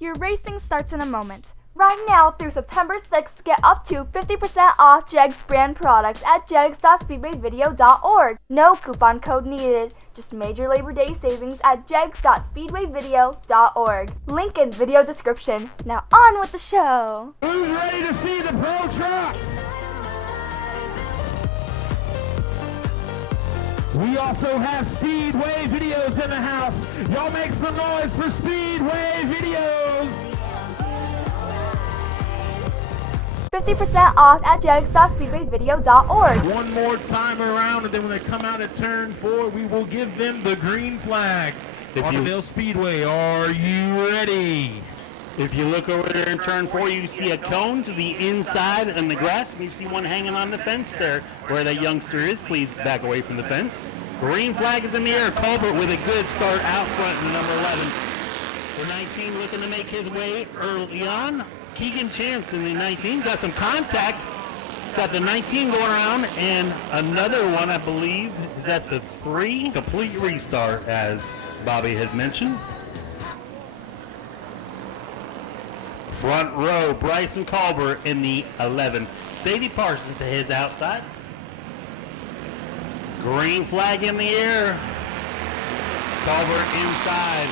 Your racing starts in a moment. Right now through September 6th, get up to 50% off Jegs brand products at jegs.speedwayvideo.org. No coupon code needed. Just major Labor Day savings at jegs.speedwayvideo.org. Link in video description. Now on with the show. Who's ready to see the pro trucks? We also have Speedway Videos in the house. Y'all make some noise for Speedway Videos. 50% off at jegs.speedwayvideo.org. One more time around, and then when they come out at turn 4, we will give them the green flag. Auburndale Speedway, are you ready? If you look over there in turn 4, you see a cone to the inside in the grass, and you see one hanging on the fence there. Where that youngster is, please back away from the fence. Green flag is in the air. Colbert with a good start out front in the number 11. For 19 looking to make his way early on. Keegan Chance in the 19 got some contact. Got the 19 going around, and another one, I believe, is at the 3. Complete restart, as Bobby had mentioned. Front row, Bryson Colbert in the 11. Sadie Parsons to his outside. Green flag in the air. Colbert inside.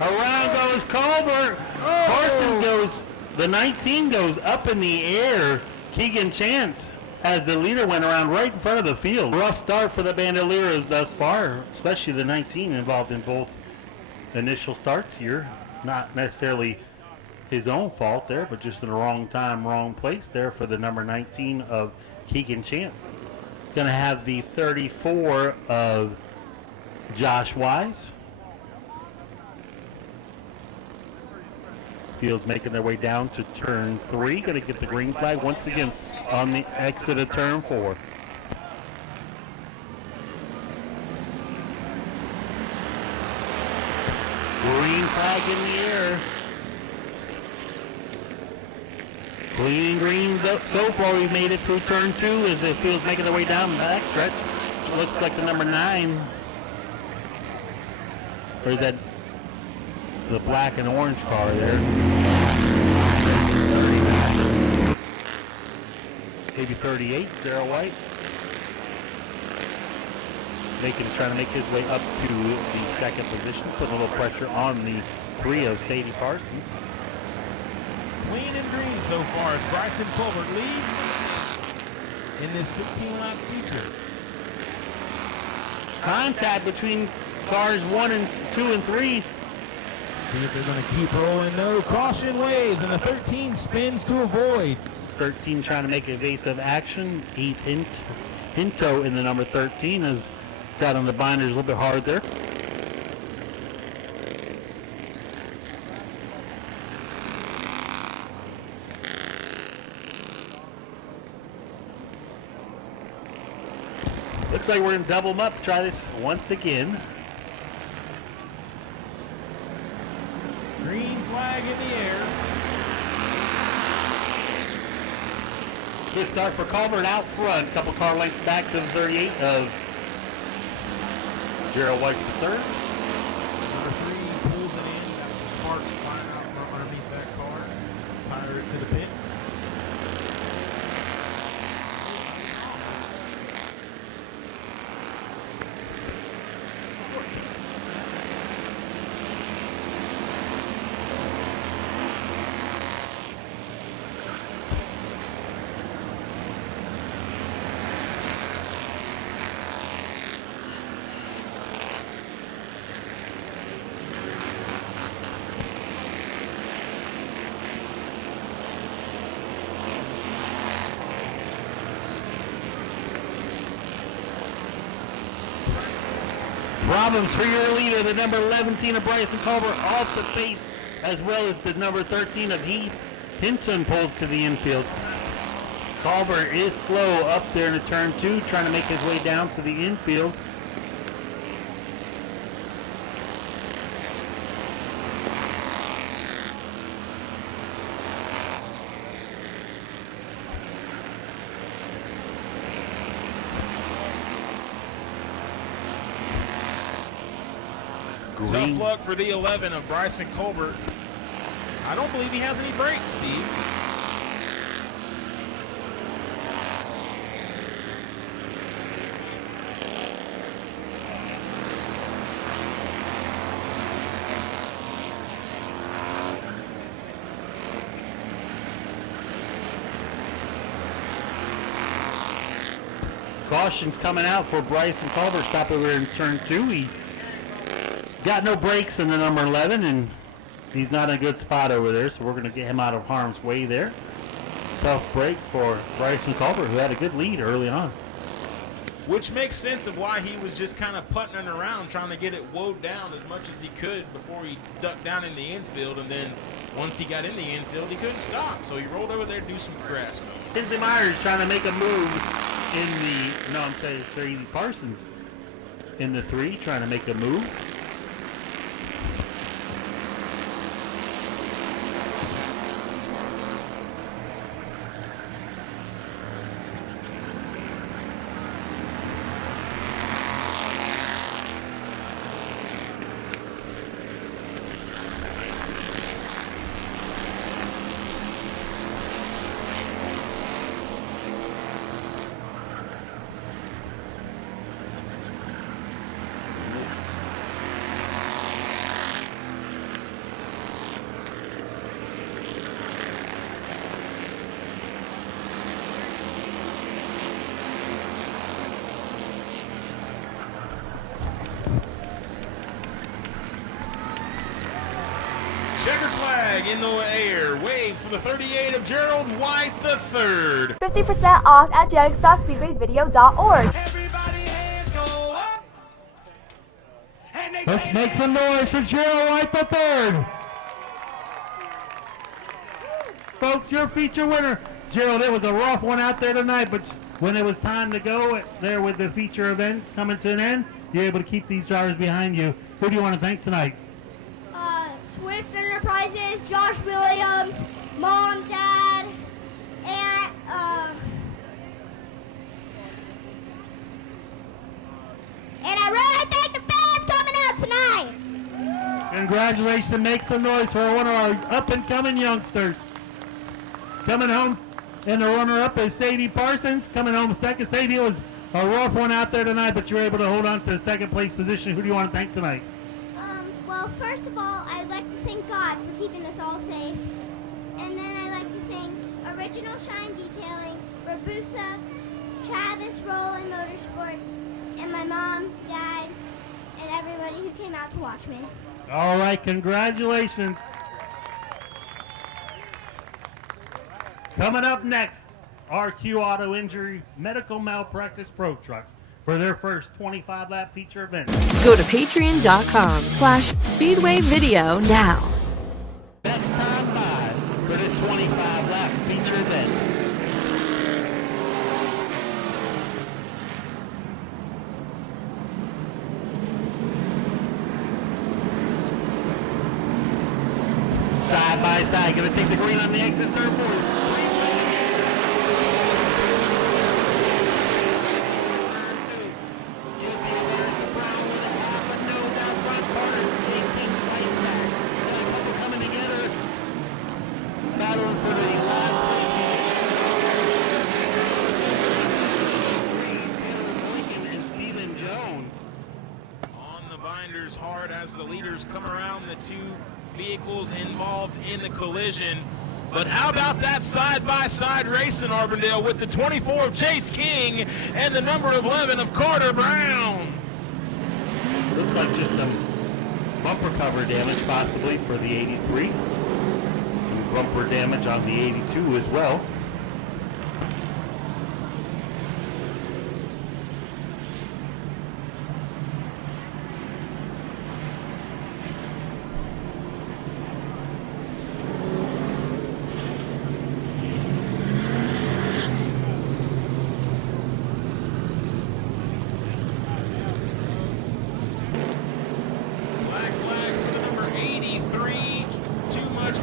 Around goes Colbert. Parson goes, the 19 goes up in the air. Keegan Chance, as the leader, went around right in front of the field. Rough start for the Bandoleros thus far, especially the 19 involved in both initial starts here. Not necessarily his own fault there, but just in the wrong time, wrong place there for the number 19 of Keegan Chance. Going to have the 34 of Josh Wise. Fields making their way down to turn 3. Going to get the green flag once again on the exit of turn 4. Green flag in the air. Clean and green so far. We've made it through turn 2 as the field's making their way down the back stretch. Looks like the number 9. Or is that the black and orange car there? 39. Maybe 38, Darrell White. Trying to make his way up to the second position, putting a little pressure on the 3 of Sadie Parsons. Clean and green so far as Bryson Colbert leads in this 15-lap feature. Contact between cars 1 and 2 and 3. See if they're going to keep rolling. No, caution waves, and the 13 spins to avoid. 13 trying to make evasive action. Heath Hinto in the number 13 has got on the binders a little bit hard there. Looks like we're going to double them up. Try this once again. Green flag in the air. Good start for Colbert out front. Couple car lengths back to the 38 of Darrell White the 3rd. Number 3 pulls it in. Got some sparks flying out from underneath that car. Tire it to the pits. Problems for your leader, the number 11 of Bryson Colbert off the pace, as well as the number 13 of Heath Hinton pulls to the infield. Colbert is slow up there to turn 2, trying to make his way down to the infield. green. Tough luck for the 11 of Bryson Colbert. I don't believe he has any brakes, Steve. Caution's coming out for Bryson Colbert. Stop over in turn 2. He got no brakes in the number 11, and he's not in a good spot over there, so we're going to get him out of harm's way there. Tough break for Bryson Colbert, who had a good lead early on. Which makes sense of why he was just kind of putting around, trying to get it woed down as much as he could before he ducked down in the infield, and then once he got in the infield, he couldn't stop, so he rolled over there to do some grass. Kinsey Myers trying to make a move in the, no, I'm saying Sadie Parsons in the 3, trying to make a move. Checkered flag in the air. Wave for the 38 of Gerald White III. 50% off at jegs.speedwayvideo.org. Let's make some noise for Gerald White III. Folks, your feature winner. Gerald, it was a rough one out there tonight, but when it was time to go there with the feature event coming to an end, you're able to keep these drivers behind you. Who do you want to thank tonight? Swift Enterprises, Josh Williams, Mom, Dad, and I really thank the fans coming out tonight. Congratulations, make some noise for one of our up-and-coming youngsters. Coming home in the runner-up is Sadie Parsons, coming home second. Sadie, it was a rough one out there tonight, but you were able to hold on to the second place position. Who do you want to thank tonight? Well, first of all, I'd like to thank God for keeping us all safe. And then I'd like to thank Original Shine Detailing, Rabusa, Travis Roland Motorsports, and my mom, dad, and everybody who came out to watch me. All right, congratulations. Coming up next, RQ Auto Injury Medical Malpractice Pro Trucks for their first 25-lap feature event. Go to patreon.com/Speedway Video now. Next time by for this 25-lap feature event. Side by side, gonna take the green on the exit third forward. Hard as the leaders come around the two vehicles involved in the collision. But how about that side-by-side race in Auburndale with the 24 of Chase King and the number 11 of Carter Brown? Looks like just some bumper cover damage possibly for the 83. Some bumper damage on the 82 as well.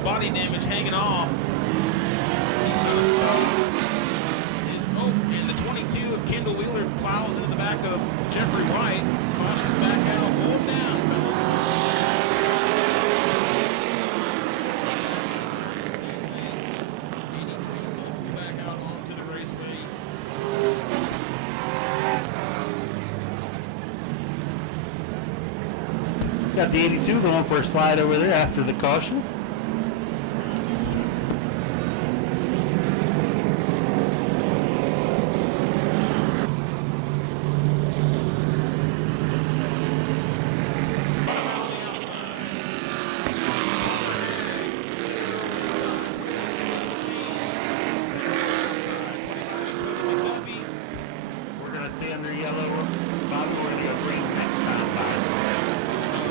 Body damage hanging off. He's gonna stop. And the 22 of Kendall Wheeler plows into the back of Jeffrey White. Caution's back out. Hold down, fellas. Got the 82 going for a slide over there after the caution. We're going to stay under yellow. Bobby, we're going to go green next time by.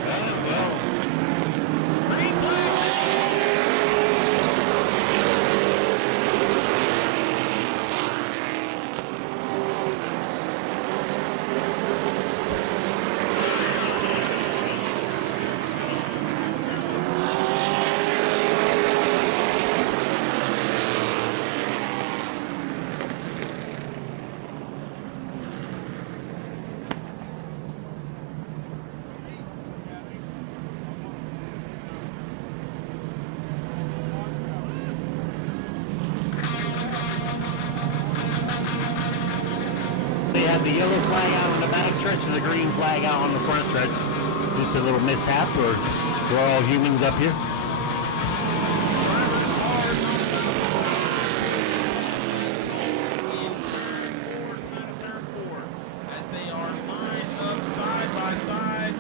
Well, Green flag. they had the yellow flag out on the back stretch and the green flag out on the front stretch. Just a little mishap, or we're all humans up here. Turn four, as they are lined up side by side.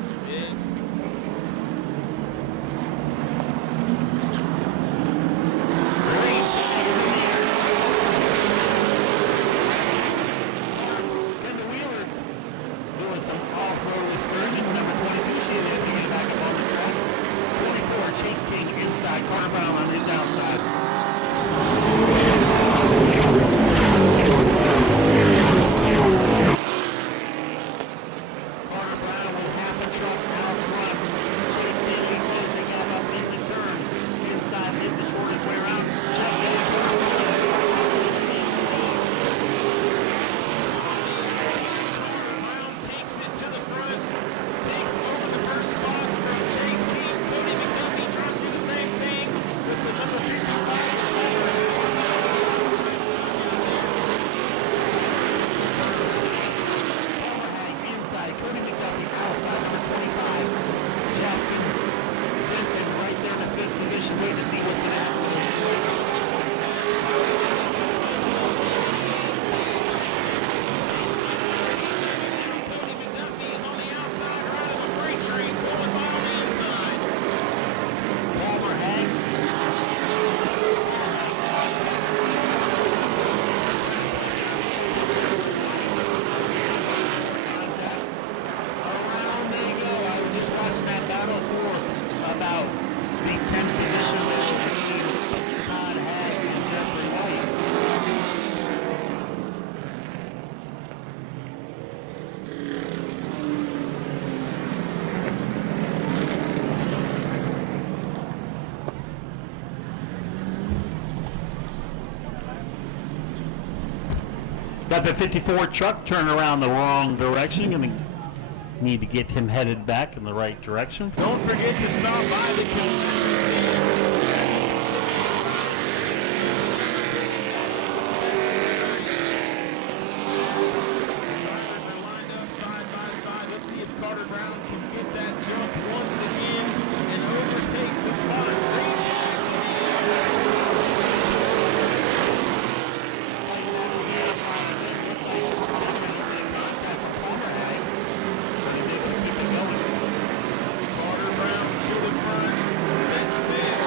Kendall Wheeler doing some off-road excursion. Number 22, she ended up picking it back up on the track. 24, Chase King inside. Carter Brown on his outside. Carter Brown with half a truck out front. Chase King closing up in the turn. Inside is the shortest way around. Check Brown takes it to the front, takes over the first spot from Chase King. Cody McDuffie trying to do the same thing with the number 55. inside. Cody McDuffie outside. Number 25. Jackson Denton right there in the fifth position. Wait to see what's going to happen. Cody McDuffie is on the outside, right on the freight train, pulling by on the inside. Palmer Hag. Around they go. I was just watching that battle for about the 10th position between Todd Hag and Jeffrey White. Got the 54 truck turned around the wrong direction. Gonna need to get him headed back in the right direction. Don't forget to stop by the drivers are lined up side by side. Let's see if Carter Brown can get that jump once again and overtake the spot. Green flags Carter Brown to the front, set sail.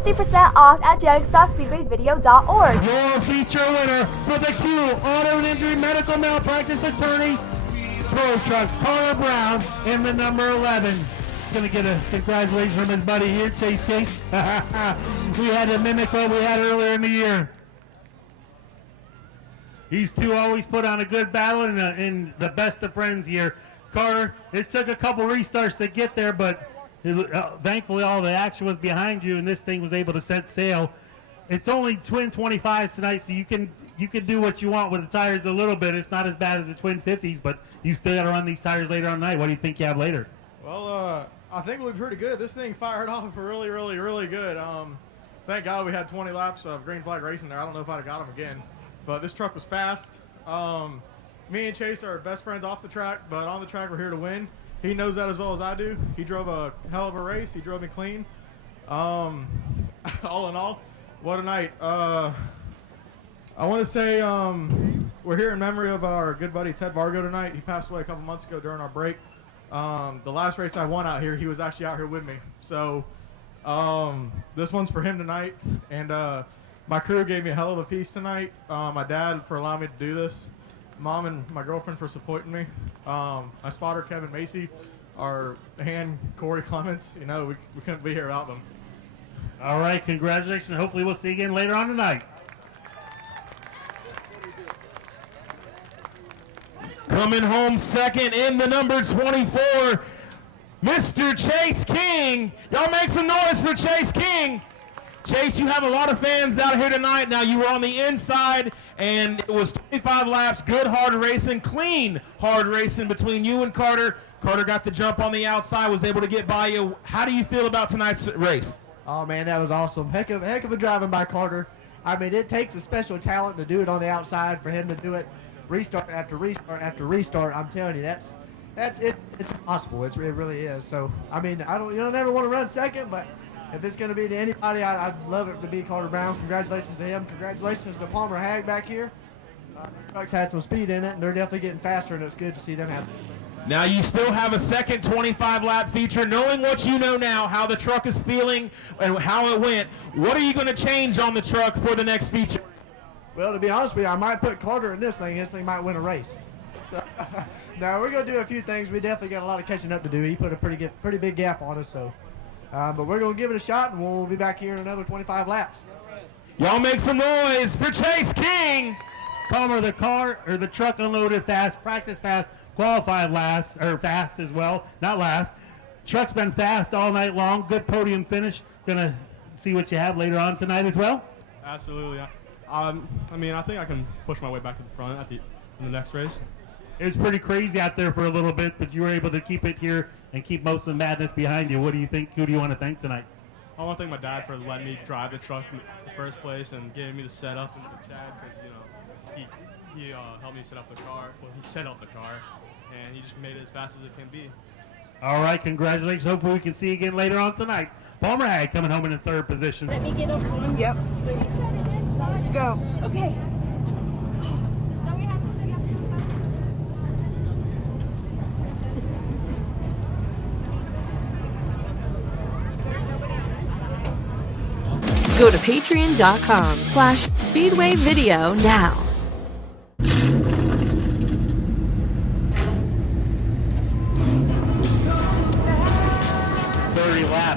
50% off at jegs.speedwayvideo.org. Your feature winner for the Q Auto and Injury Medical Malpractice Attorney Pro Trucks, Carter Brown in the number 11. Going to get a congratulations from his buddy here, Chase King. We had to mimic what we had earlier in the year. These two always put on a good battle and the best of friends here. Carter, it took a couple restarts to get there, but thankfully all the action was behind you and this thing was able to set sail. It's only twin 25s tonight, so you can do what you want with the tires a little bit. It's not as bad as the twin 50s, but you still got to run these tires later on the night. What do you think you have later? Well, I think we'll be pretty good. This thing fired off really good. Thank God we had 20 laps of green flag racing there. I don't know if I'd have got them again, but this truck was fast. Me and Chase are best friends off the track, but on the track we're here to win. He knows that as well as I do. He drove a hell of a race. He drove me clean. All in all, what a night. I want to say we're here in memory of our good buddy Ted Vargo tonight. He passed away a couple months ago during our break. The last race I won out here, he was actually out here with me. So this one's for him tonight. And my crew gave me a hell of a piece tonight. My dad for allowing me to do this. Mom and my girlfriend for supporting me. My spotter, Kevin Macy. Our hand, Corey Clements. You know, we couldn't be here without them. All right, congratulations. Hopefully we'll see you again later on tonight. Coming home second in the number 24, Mr. Chase King. Y'all make some noise for Chase King. Chase, you have a lot of fans out here tonight. Now, you were on the inside, and it was 25 laps, good hard racing, clean hard racing between you and Carter. Carter got the jump on the outside, was able to get by you. How do you feel about tonight's race? Oh, man, that was awesome. Heck of a driving by Carter. I mean, it takes a special talent to do it on the outside for him to do it restart after restart after restart. I'm telling you, that's it. It's impossible. It really is. So, I mean, you'll never want to run second, but if it's going to be to anybody, I'd love it to be Carter Brown. Congratulations to him. Congratulations to Palmer Hag back here. The truck's had some speed in it, and they're definitely getting faster, and it's good to see them have it. Now you still have a second 25-lap feature. Knowing what you know now, how the truck is feeling and how it went, what are you going to change on the truck for the next feature? Well, to be honest with you, I might put Carter in this thing. This thing might win a race. So, no, we're going to do a few things. We definitely got a lot of catching up to do. He put a pretty big gap on us, so. But we're going to give it a shot, and we'll be back here in another 25 laps. Y'all make some noise for Chase King. Palmer, the truck unloaded fast, practice fast, qualified last, or fast as well, not last. Truck's been fast all night long. Good podium finish. Gonna see what you have later on tonight as well. Absolutely. I mean, I think I can push my way back to the front in the next race. It was pretty crazy out there for a little bit, but you were able to keep it here and keep most of the madness behind you. What do you think? Who do you want to thank tonight? I want to thank my dad for letting me drive the truck in the first place and giving me the setup and the Chad because, you know, he helped me set up the car. Well, he set up the car, and he just made it as fast as it can be. All right, congratulations. Hopefully we can see you again later on tonight. Palmer Hag coming home in the third position. Let me get up on. Yep. Go. Okay. Go to patreon.com/Speedway Video now.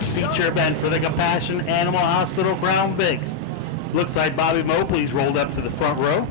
Feature event for the Compassion Animal Hospital Crown Vics. Looks like Bobby Mopley's rolled up to the front row.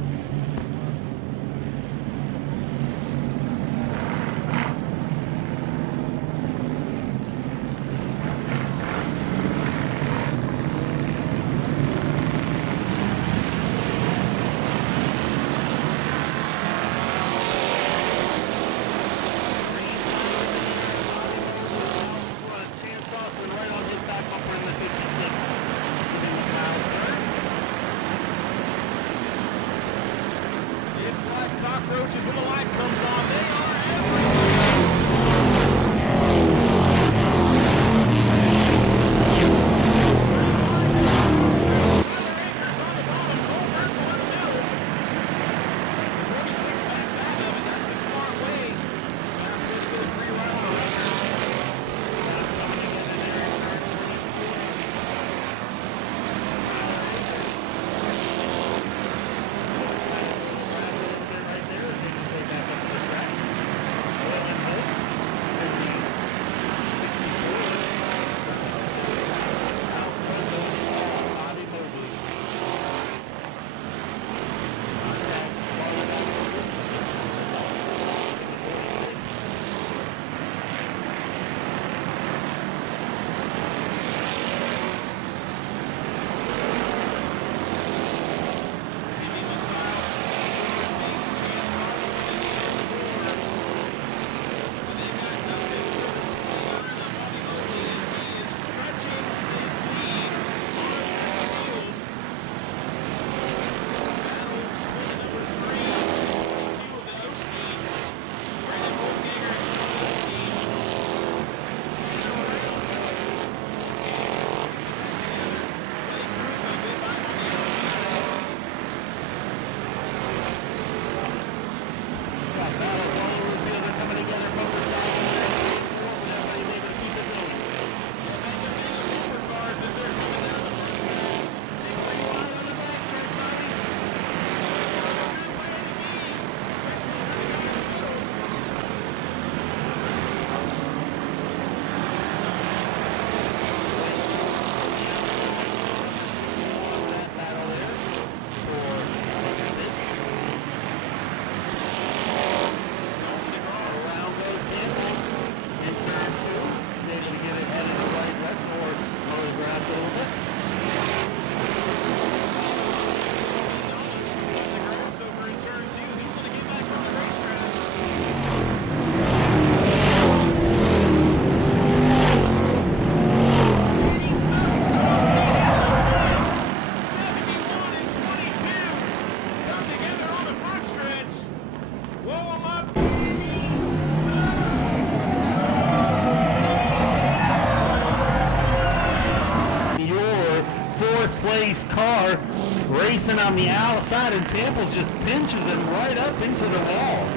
racing on the outside, and Samples just pinches him right up into the wall.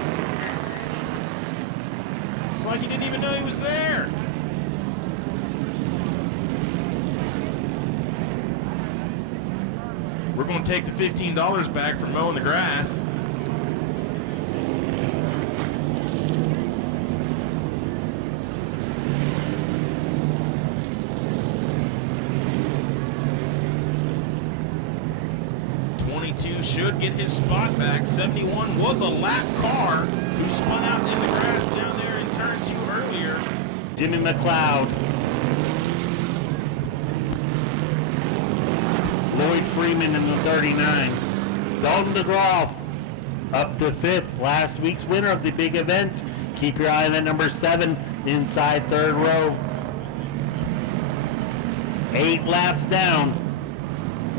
It's like he didn't even know he was there. We're going to take the $15 back for mowing the grass. Should get his spot back. 71 was a lap car who spun out in the grass down there in turn 2 earlier. Jimmy McLeod. Lloyd Freeman in the 39. Dalton DeGroff up to 5th. Last week's winner of the big event. Keep your eye on that number 7 inside 3rd row. 8 laps down.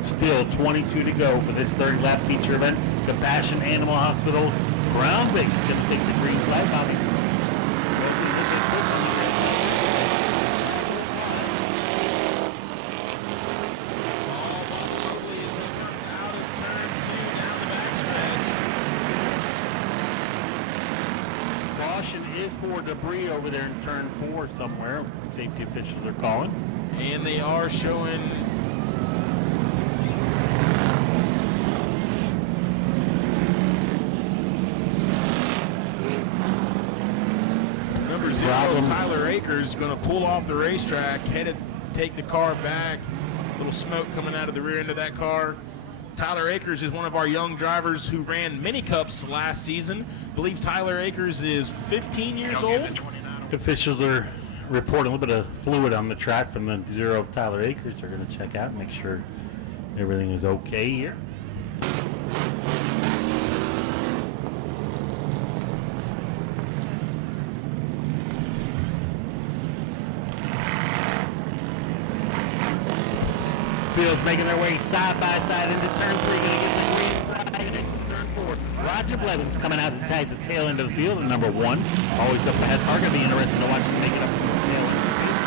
Still 22 to go for this 30-lap feature event. Compassion Animal Hospital Ground Base is going to take the green flag, Bobby. Caution is for debris over there in turn 4 somewhere. Safety officials are calling. And they are showing Tyler Akers going to pull off the racetrack, headed take the car back. Little smoke coming out of the rear end of that car. Tyler Akers is one of our young drivers who ran mini cups last season. I believe Tyler Akers is 15 years old. Officials are reporting a little bit of fluid on the track from the 0 of Tyler Akers. They're going to check out and make sure everything is okay here. Fields making their way side by side into turn 3. Going to get the green flag next to turn 4. Roger Blevins coming out to tag the tail end of the field at number 1. Always a fast car. Going to be interesting to watch him make it up to the tail end of the field.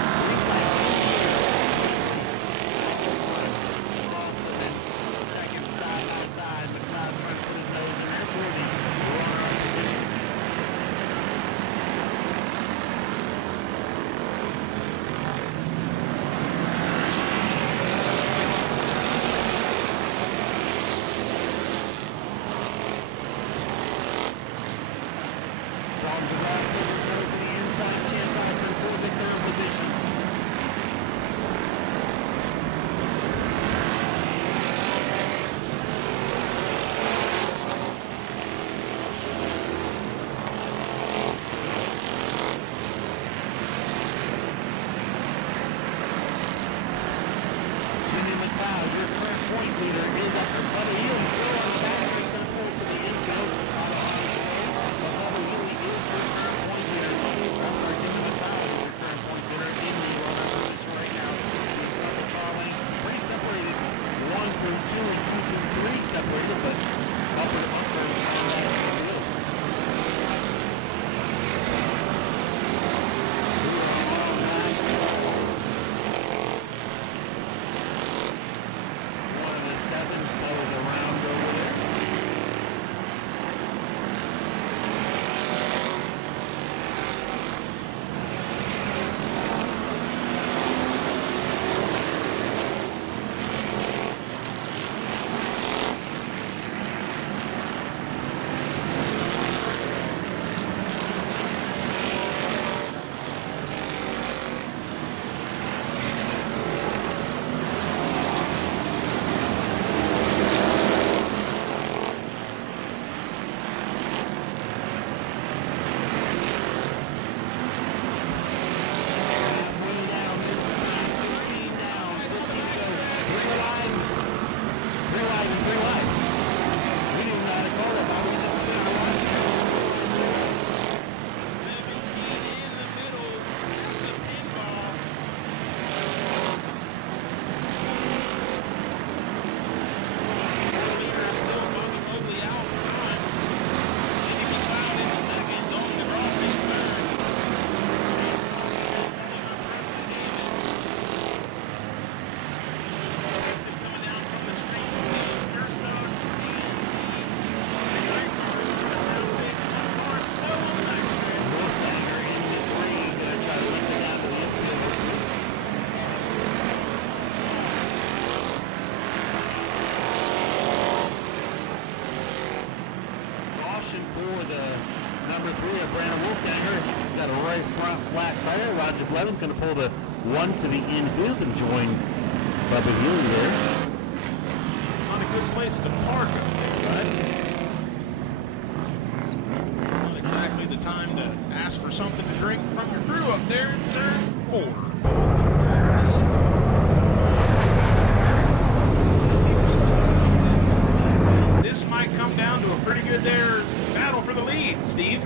Second side by side. McLeod trying to put his nose in there for the number 3 of Brandon Wolfganger. Got a right front flat tire. Roger Blevins going to pull the one to the infield and join Bubba Healy there. Not a good place to park, I think, right? Not exactly the time to ask for something to drink from your crew up there in turn 4. This might come down to a pretty good battle for the lead, Steve.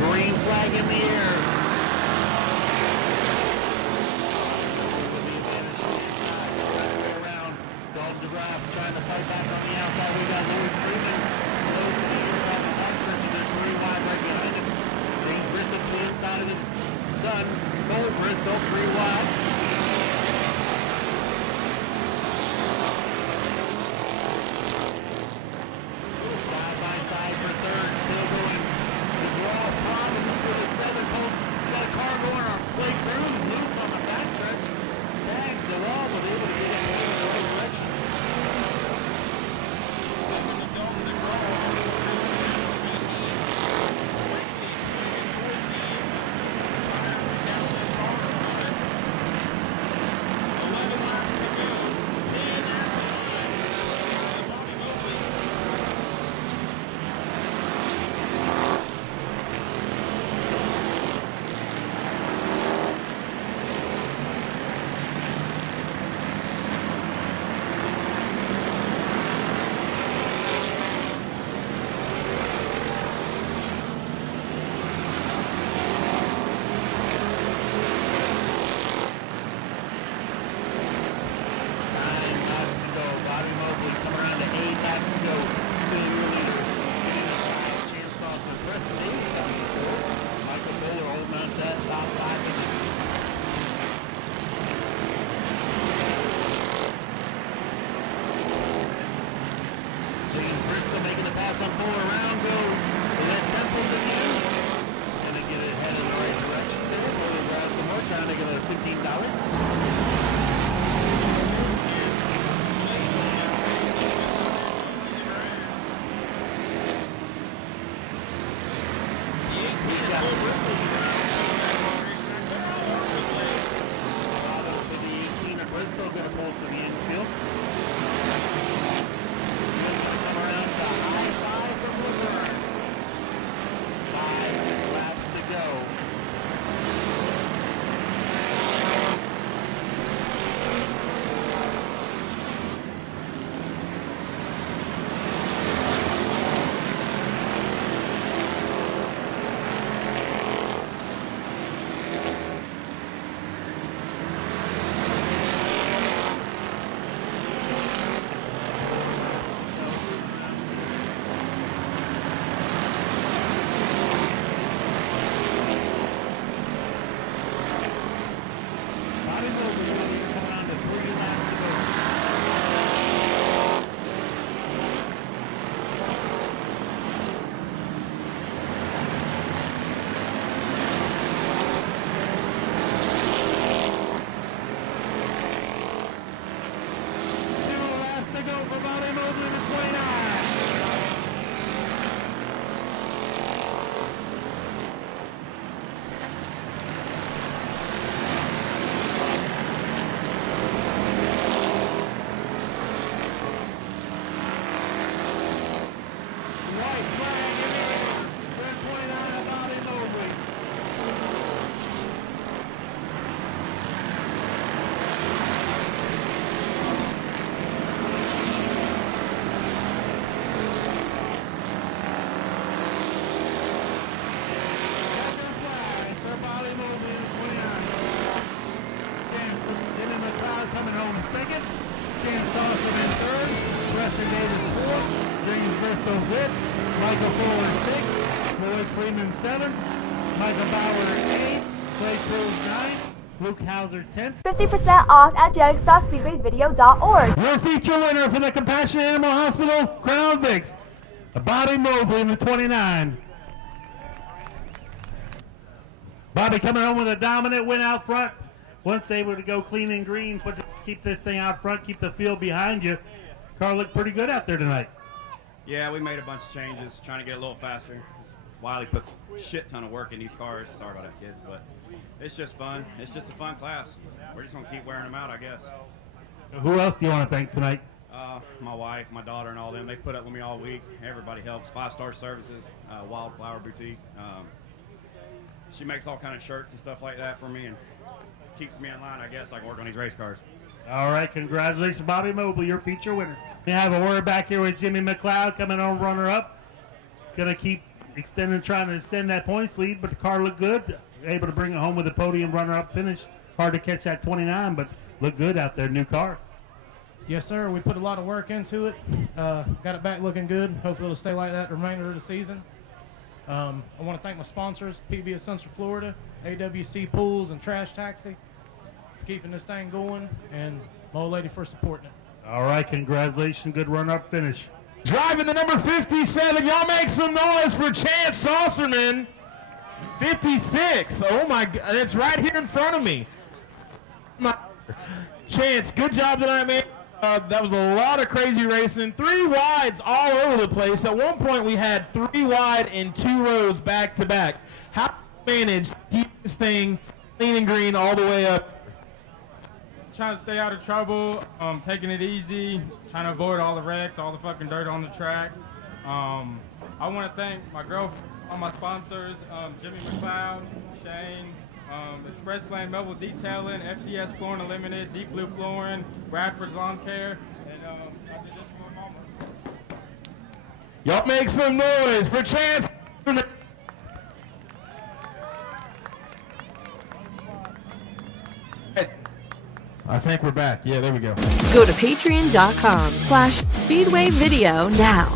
Green flag in the air. Trying to fight back on the outside. We got Lloyd Freeman slow to the inside of the back stretch, and they're 3 wide right behind him. James Bristol to the inside of his son, Cole Bristol, 3 wide. Side by side for third, still going. The draw problems with the 7 post. Got a car going on play through, loose on the back stretch. Tags the wall, but able to get it in the right direction. Michael Fuller 6, Lloyd Freeman 7, Michael Bauer 8, Clay Cruz 9, Luke Hauser 10. 50% off at jegs.speedwayvideo.org. Your feature winner for the Compassionate Animal Hospital Crown Vics. Bobby Mobley in the 29. Bobby coming home with a dominant win out front. Once able to go clean and green, keep this thing out front, keep the field behind you. Car looked pretty good out there tonight. Yeah, we made a bunch of changes, trying to get a little faster. Wiley puts a shit ton of work in these cars. Sorry about that, kids, but it's just fun. It's just a fun class. We're just going to keep wearing them out, I guess. Who else do you want to thank tonight? My wife, my daughter, and all them. They put up with me all week. Everybody helps. 5-Star Services, Wildflower Boutique. She makes all kind of shirts and stuff like that for me and keeps me in line, I guess. I can work on these race cars. All right, congratulations, Bobby Mobley, your feature winner. We have a word back here with Jimmy McLeod coming on runner-up. Gonna keep trying to extend that points lead, but the car looked good. Able to bring it home with a podium runner-up finish. Hard to catch that 29, but looked good out there, new car. Yes, sir. We put a lot of work into it. Got it back looking good. Hopefully it'll stay like that the remainder of the season. I want to thank my sponsors, PB of Central Florida, AWC Pools, and Trash Taxi for keeping this thing going, and my old lady for supporting it. All right, congratulations. Good run-up finish. Driving the number 57, y'all make some noise for Chance Saucerman. 56, oh my God, that's right here in front of me. Chance, good job tonight, man. That was a lot of crazy racing. 3 wides all over the place. At one point, we had 3 wide in 2 rows back to back. How did you manage to keep this thing clean and green all the way up? Trying to stay out of trouble, taking it easy, trying to avoid all the wrecks, all the fucking dirt on the track. I want to thank my girlfriend, all my sponsors, Jimmy McLeod, Shane, Express Lane Mobile Detailing, FDS Flooring Unlimited, Deep Blue Flooring, Bradford's Lawn Care, and I did this for my mama. Y'all make some noise for Chance. I think we're back. Yeah, there we go. Go to patreon.com/Speedway Video now.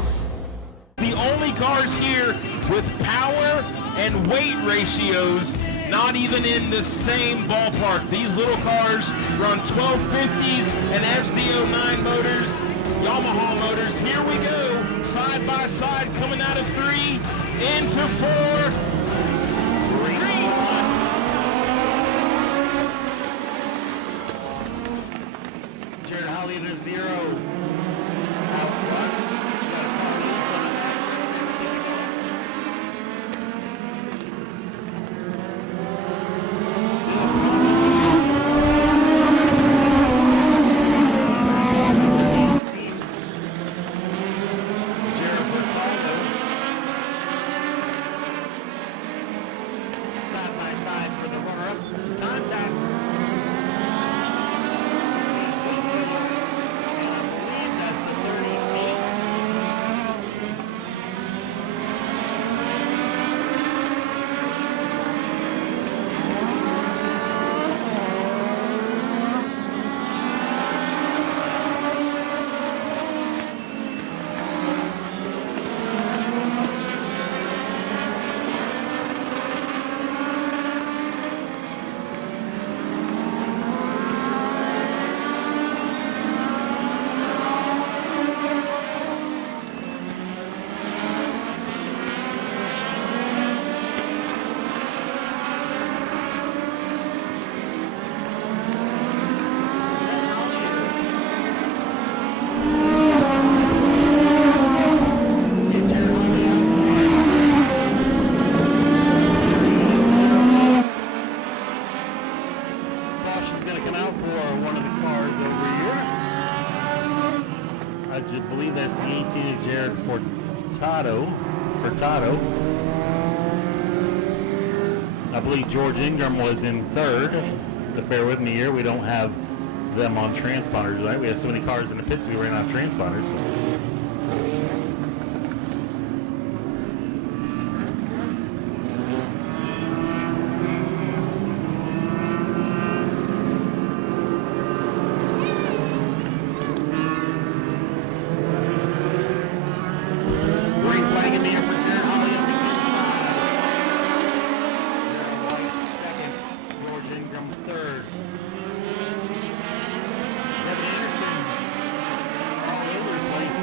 The only cars here with power and weight ratios not even in the same ballpark. These little cars run 1250s and FZ09 motors, Yamaha motors. Here we go, side by side, coming out of 3 into 4. 3, 1. Jared Holly to 0. Out front. Got a car loose on the back. Side by side for the runner-up. Contact. That's the 38. Caution's going to come out for one of the cars over here. I just believe that's the 18 of Jared Furtado. I believe George Ingram was in 3rd. But bear with me here. We don't have them on transponders, right? We have so many cars in the pits, we ran out of transponders. Green flag in the air for Jared Holly on the inside. Jared White 2nd. George Ingram 3rd. Kevin Anderson all over the place.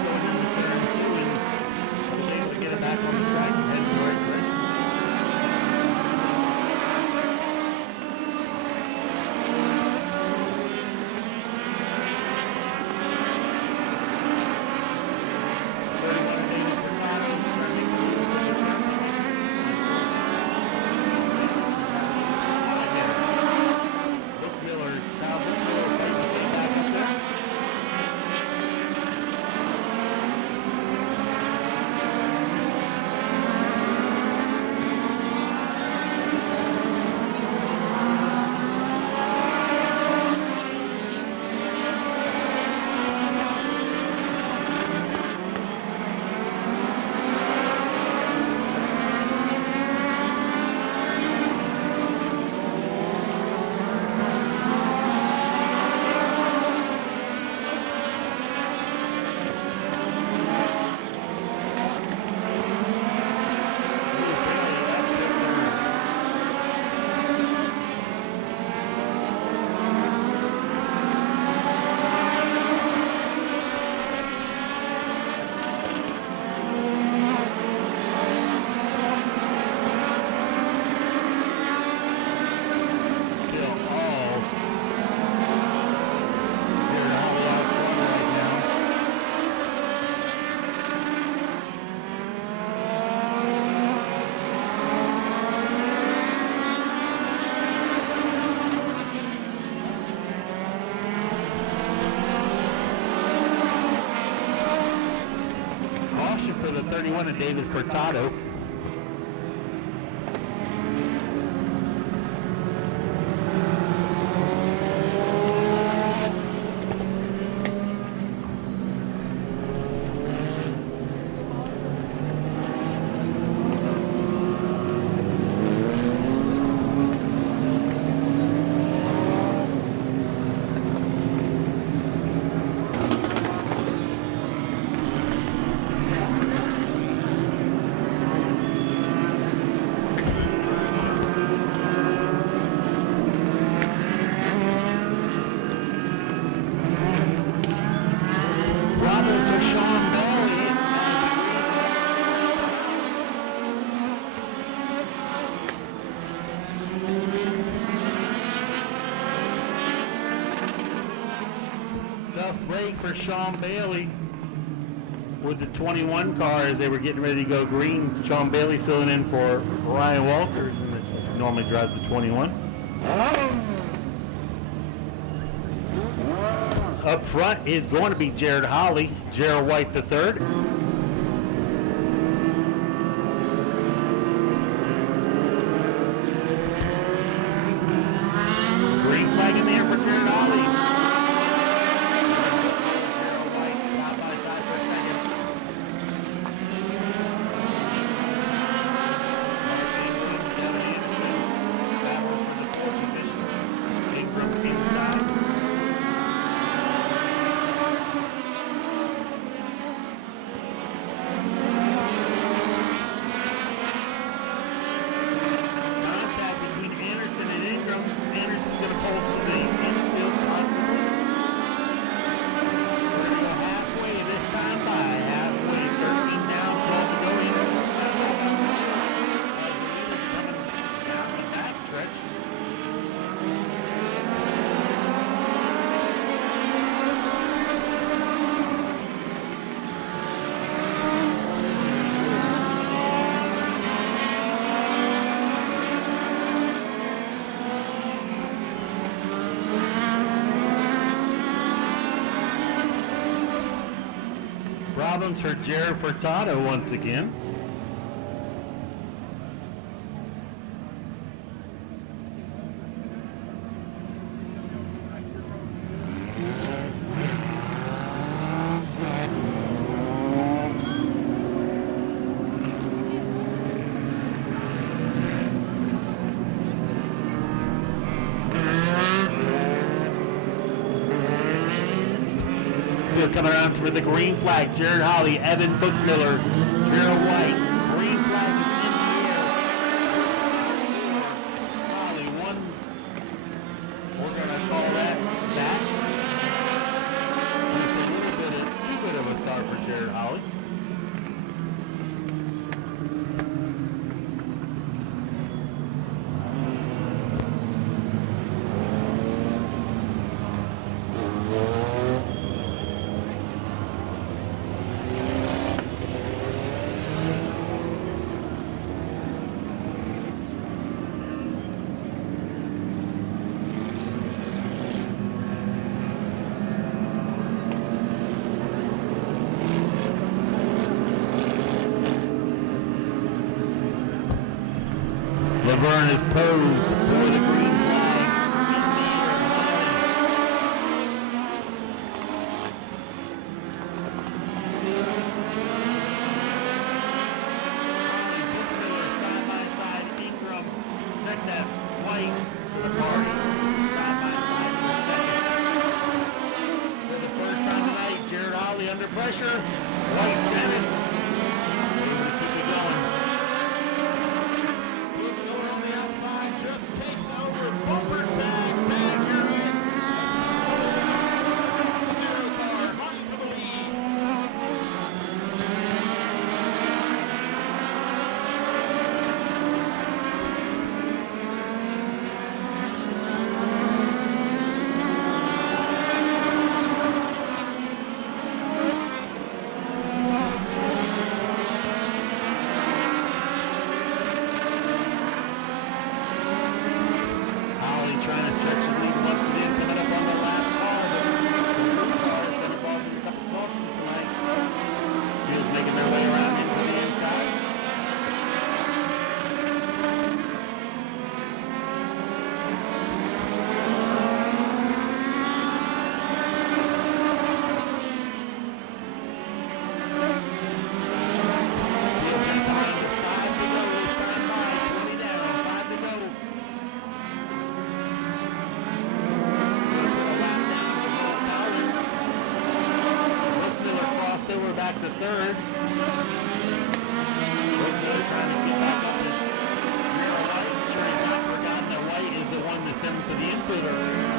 31 of David Furtado. For Sean Bailey with the 21 car as they were getting ready to go green. Sean Bailey filling in for Ryan Walters, who normally drives the 21. Up front is going to be Jared Holly, Gerald White III. Green flag in there for Jared Holly. Problems for Jared Furtado once again. Coming around for the green flag, Jared Holly, Evan Bookmiller, Gerald White. Green flag is in the air. Holly, one. We're going to call that. Just too good of a start for Jared Holly. Laverne is posed for the green flag. Side by side, Ingram, check that, White to the party. Side by side for the first time tonight, Jared Holly under pressure. White sent it. Able to keep it going. Just takes over, bumper tag, you're in. Zero car, running for the lead. third. Book Miller trying to get back up in rear of White. I'm sure he's not forgotten that White is the one that sent him to the infield earlier.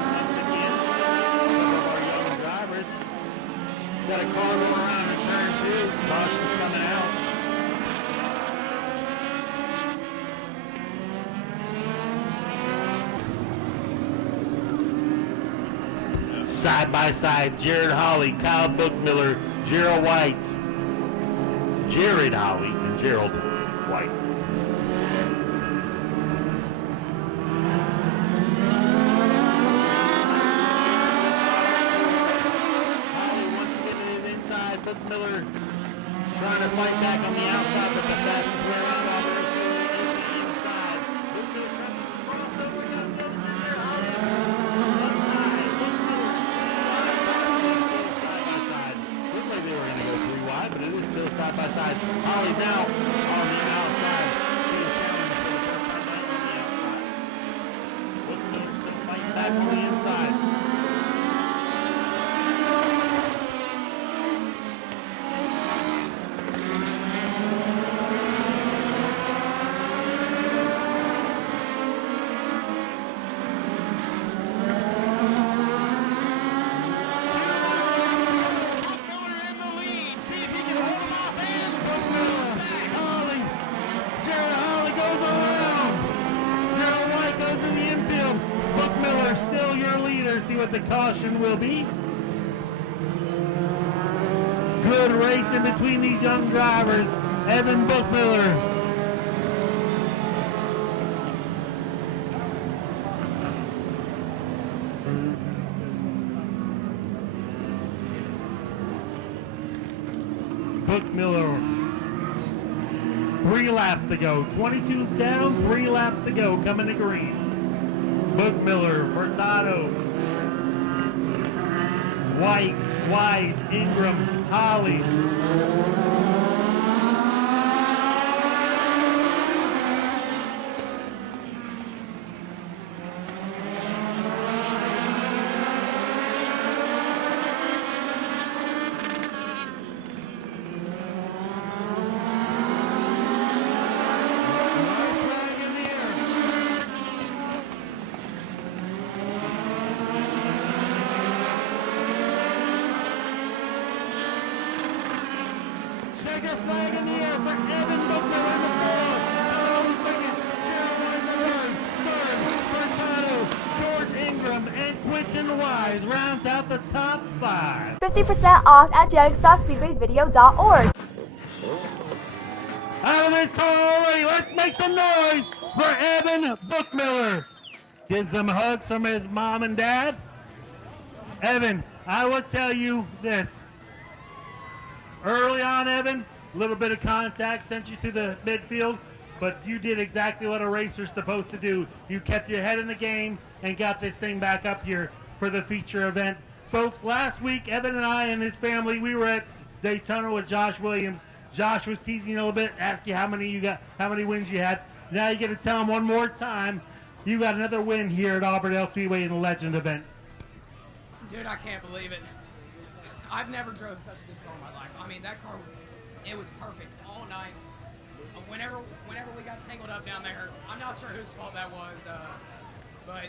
Once again, some of our young drivers. Got a car going around in turn two. Caution's coming out. Side by side, Jared Hawley, Kyle Bookmiller, Gerald White, Jared Hawley, and Gerald White. Hawley once again is inside. Bookmiller trying to fight back on the outside, but the fastest way around Auburndale Speedway is the inside. Bookmiller trying to cross over and goes in there. But it is still side by side. Holly now on the outside, being challenged for the first time right on the outside. Bookmiller still fighting back on the inside. See what the caution will be. Good race in between these young drivers. Evan Bookmiller. Bookmiller. 3 laps to go. 22 down, 3 laps to go. Coming to green. Bookmiller, Furtado, White, Wise, Ingram, Holly. Checker flag in the air for Evan Bookmiller in the field. Second, Jared Wise in third. George Ingram and Quentin Wise rounds out the top 5. 50% off at jegs.speedwayvideo.org. Out of this car already, let's make some noise for Evan Bookmiller. Get some hugs from his mom and dad. Evan, I will tell you this. Early on, Evan, a little bit of contact sent you to the midfield, but you did exactly what a racer's supposed to do. You kept your head in the game and got this thing back up here for the feature event. Folks, last week, Evan and I and his family, we were at Daytona with Josh Williams. Josh was teasing you a little bit, asked you how many wins you had. Now you get to tell him one more time, you got another win here at Auburndale Speedway in the Legend event. Dude, I can't believe it. I've never drove such a good car in my life. I mean, that car, it was perfect all night. Whenever we got tangled up down there, I'm not sure whose fault that was, but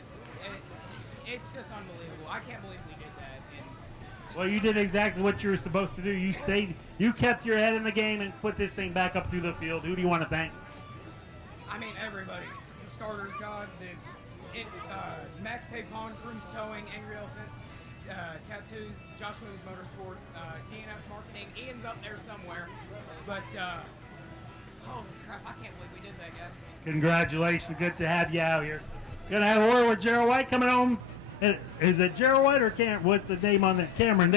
it's just unbelievable. I can't believe we did that. Well, you did exactly what you were supposed to do. You kept your head in the game and put this thing back up through the field. Who do you want to thank? I mean, everybody. The starters, God, Max Paypon, Crooms Towing, Angry Elephant, Tattoos, Josh Williams Motorsports, DNS Marketing. Ian's up there somewhere. But, holy crap, I can't believe we did that, guys. Congratulations. Good to have you out here. Going to have a word with Gerald White coming home. Is it Gerald White or Cameron? What's the name on that? Cameron.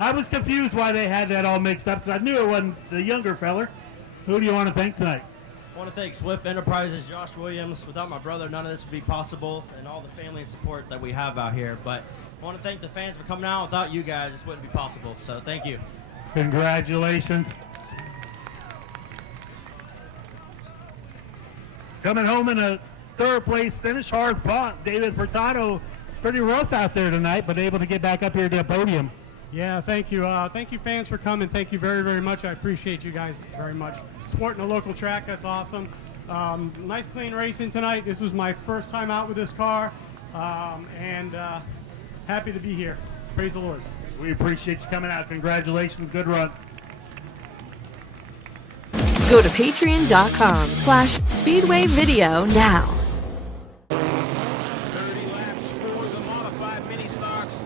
I was confused why they had that all mixed up because I knew it wasn't the younger feller. Who do you want to thank tonight? I want to thank Swift Enterprises, Josh Williams. Without my brother, none of this would be possible, and all the family and support that we have out here. But I want to thank the fans for coming out. Without you guys, this wouldn't be possible. So thank you. Congratulations. Coming home in a third place finish, hard fought. David Furtado, pretty rough out there tonight, but able to get back up here to the podium. Yeah, thank you. Thank you, fans, for coming. Thank you very, very much. I appreciate you guys very much. Supporting the local track, that's awesome. Nice, clean racing tonight. This was my first time out with this car, and happy to be here. Praise the Lord. We appreciate you coming out. Congratulations. Good run. Go to patreon.com/Speedway Video now. 30 laps for the modified mini stocks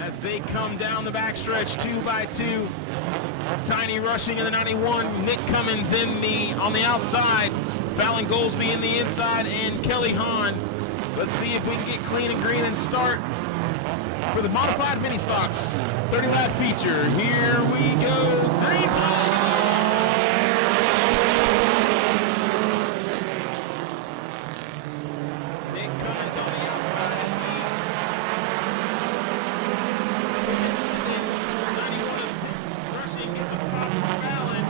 as they come down the backstretch 2 by 2. Tiny rushing in the 91, Nick Cummins on the outside, Fallon Goldsby in the inside, and Kelly Hahn. Let's see if we can get clean and green and start for the modified mini stocks 30 lap feature. Here we go. Green flag. Nick Cummins on the outside as the 91 rushing gets a pop from Fallon.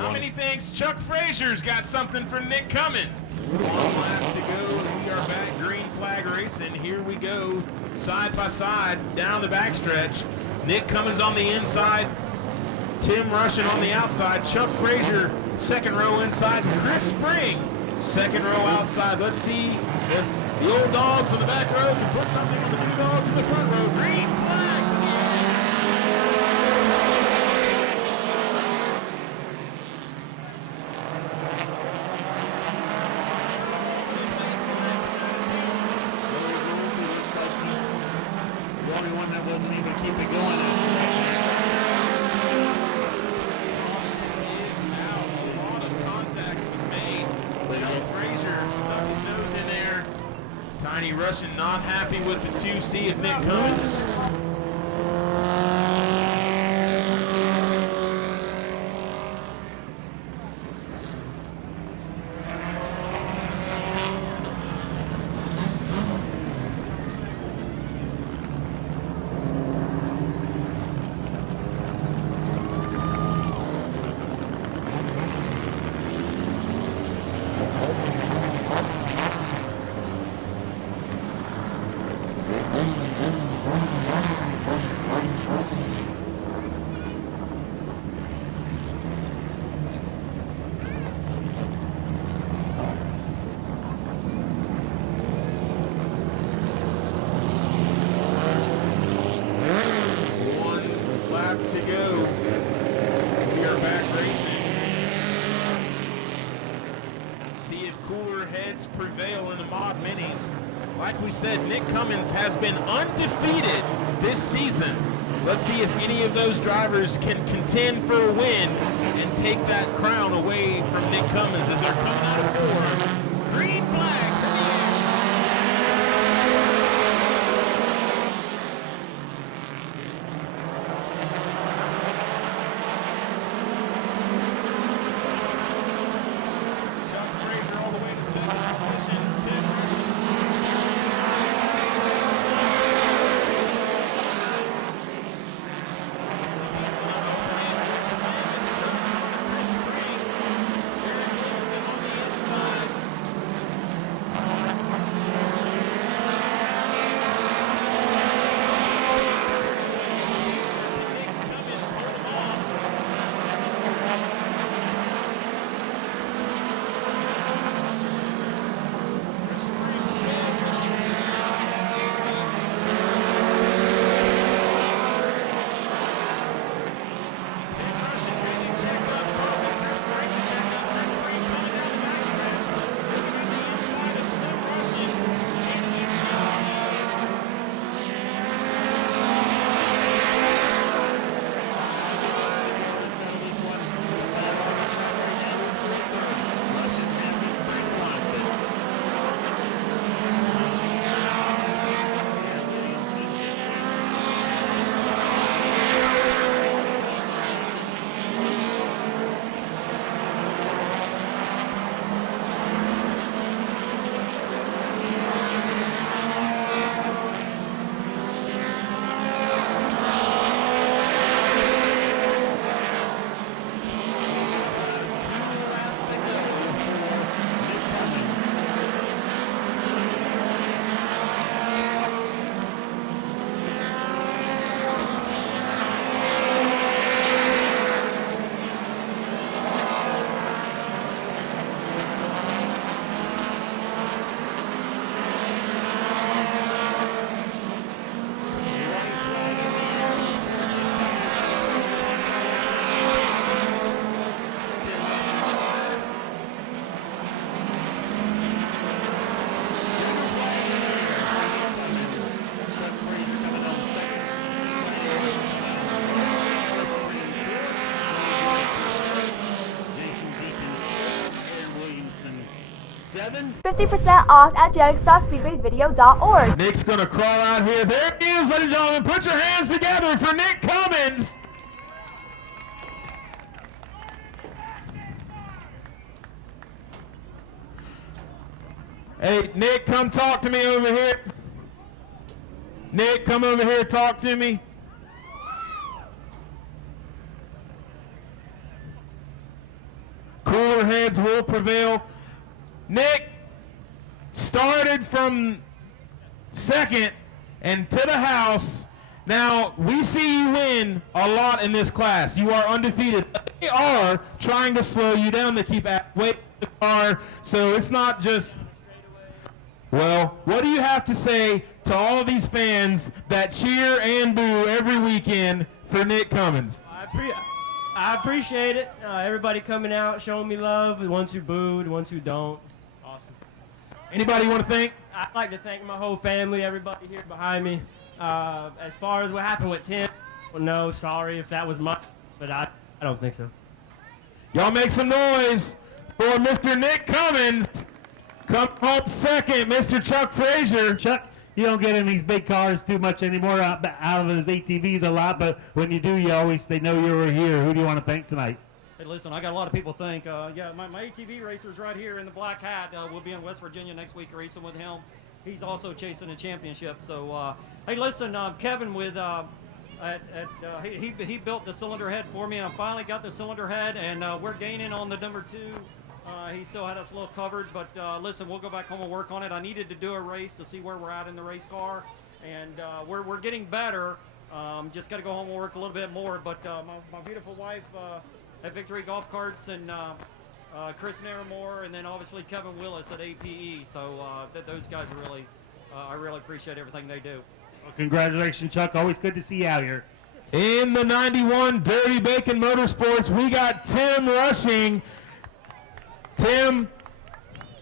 How many thinks Chuck Frazier's got something for Nick Cummins? 1 lap to go. We are back green flag racing. Here we go, side by side down the backstretch. Nick Cummins on the inside, Tim Russian on the outside, Chuck Frazier second row inside, and Chris Spring second row outside. Let's see if the old dogs on the back row can put something on the new dogs in the front row. Green flags. The only one that wasn't even keeping going. Tiny Russian not happy with the 2C of Nick Cummins. Prevail in the mod minis. Like we said, Nick Cummins has been undefeated this season. Let's see if any of those drivers can contend for a win and take that crown away from Nick Cummins as they're coming out of 4. Green flags in the air. Seven. 50% off at jegs.speedwayvideo.org. Nick's gonna crawl out here. There he is, ladies and gentlemen. Put your hands together for Nick Cummins. Hey, Nick, come talk to me over here. Nick, come over here, talk to me. heads will prevail. Nick started from second and to the house. Now, we see you win a lot in this class. You are undefeated. They are trying to slow you down. They keep waiting the car, so it's not just... Well, what do you have to say to all these fans that cheer and boo every weekend for Nick Cummins? I appreciate it. Everybody coming out, showing me love. The ones who booed, the ones who don't. Awesome. Anybody you want to thank? I'd like to thank my whole family, everybody here behind me. As far as what happened with Tim, well, no, sorry if that was my, but I don't think so. Y'all make some noise for Mr. Nick Cummins. Come home second, Mr. Chuck Frazier. Chuck, you don't get in these big cars too much anymore, out of those ATVs a lot, but when you do, they know you were here. Who do you want to thank tonight? Hey, listen, I got a lot of people think, yeah, my ATV racer's right here in the black hat. We'll be in West Virginia next week racing with him. He's also chasing a championship. So, hey, listen, Kevin with, he built the cylinder head for me, and I finally got the cylinder head, and we're gaining on the number 2. He still had us a little covered, but listen, we'll go back home and work on it. I needed to do a race to see where we're at in the race car, and we're getting better. Just got to go home and work a little bit more, but my beautiful wife at Victory Golf Carts and Chris Naramore, and then obviously Kevin Willis at APE. So those guys are really, I really appreciate everything they do. Well, congratulations, Chuck. Always good to see you out here. In the 91 Dirty Bacon Motorsports, we got Tim rushing. Tim,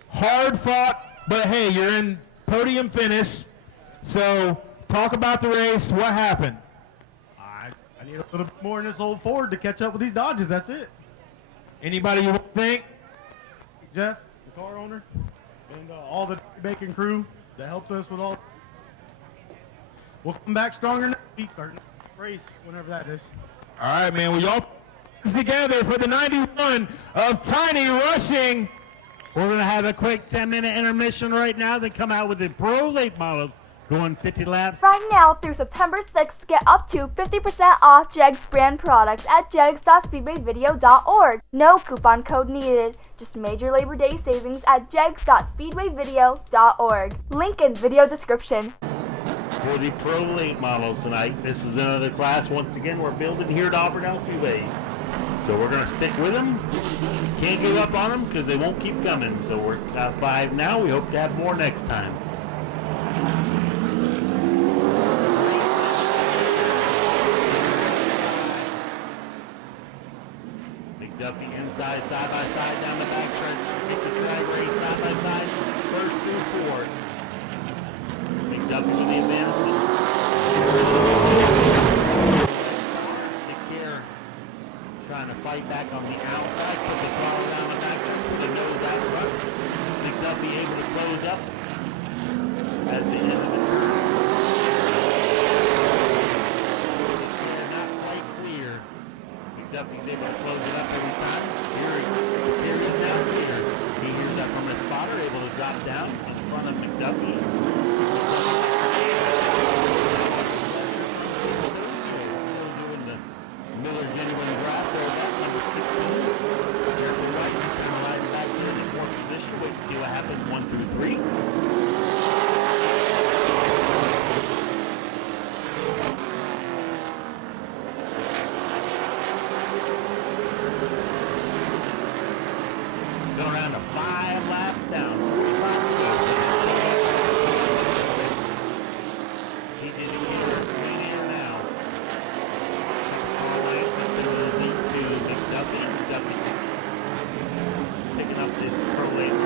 hard fought, but hey, you're in podium finish. So talk about the race. What happened? I need a little bit more in this old Ford to catch up with these Dodges. That's it. Anybody you want to thank? Jeff, the car owner, and all the Bacon crew that helps us with all. We'll come back stronger next week or next race, whenever that is. All right, man. Well, y'all together for the 91 of Tiny rushing. We're going to have a quick 10-minute intermission right now, then come out with the Pro Late models going 50 laps. Right now through September 6th, get up to 50% off Jegs brand products at jegs.speedwayvideo.org. No coupon code needed. Just major Labor Day savings at jegs.speedwayvideo.org. Link in video description. For the Pro Late models tonight, this is another class. Once again, we're building here at Auburndale Speedway. So we're going to stick with them. Can't give up on them because they won't keep coming. So we're at 5 now. We hope to have more next time. McDuffie inside, side by side, down the back stretch. It's a drag race, side by side, first through 4. McDuffie with the advancement. Trying to fight back on the outside, put the car around the back, put the nose out front. McDuffie able to close up at the end of the turn. They're not quite clear. McDuffie's able to close it up every time. Here is now clear. He hears that from the spotter, able to drop down in front of McDuffie. Miller genuine draft there, that's number 16. Careful right, he's going to ride back there in the 4th position. Wait to see what happens 1 through 3. Going around to 5 laps down. He did it here, right here now. Picking up this Pro Late.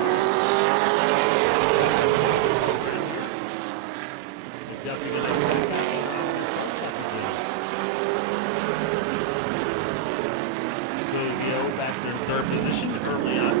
Silvio back there in 3rd position early on.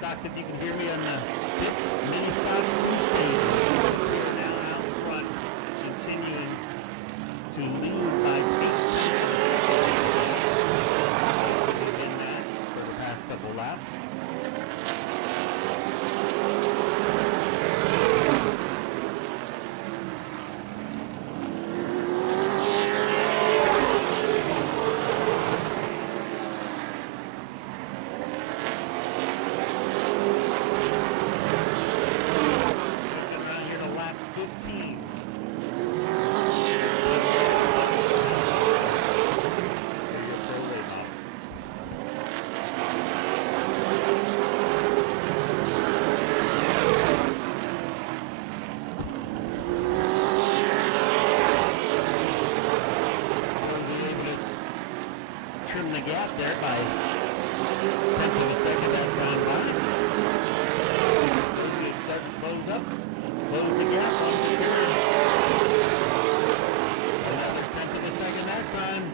stocks, if you can hear me on the pits, mini stocks Tuesday. Now out front, continuing to lead by 8 in that for the past couple laps. Trim the gap there by 10th of a second that time by. Start to close up, close the gap on the curve. Another 10th of a second that time.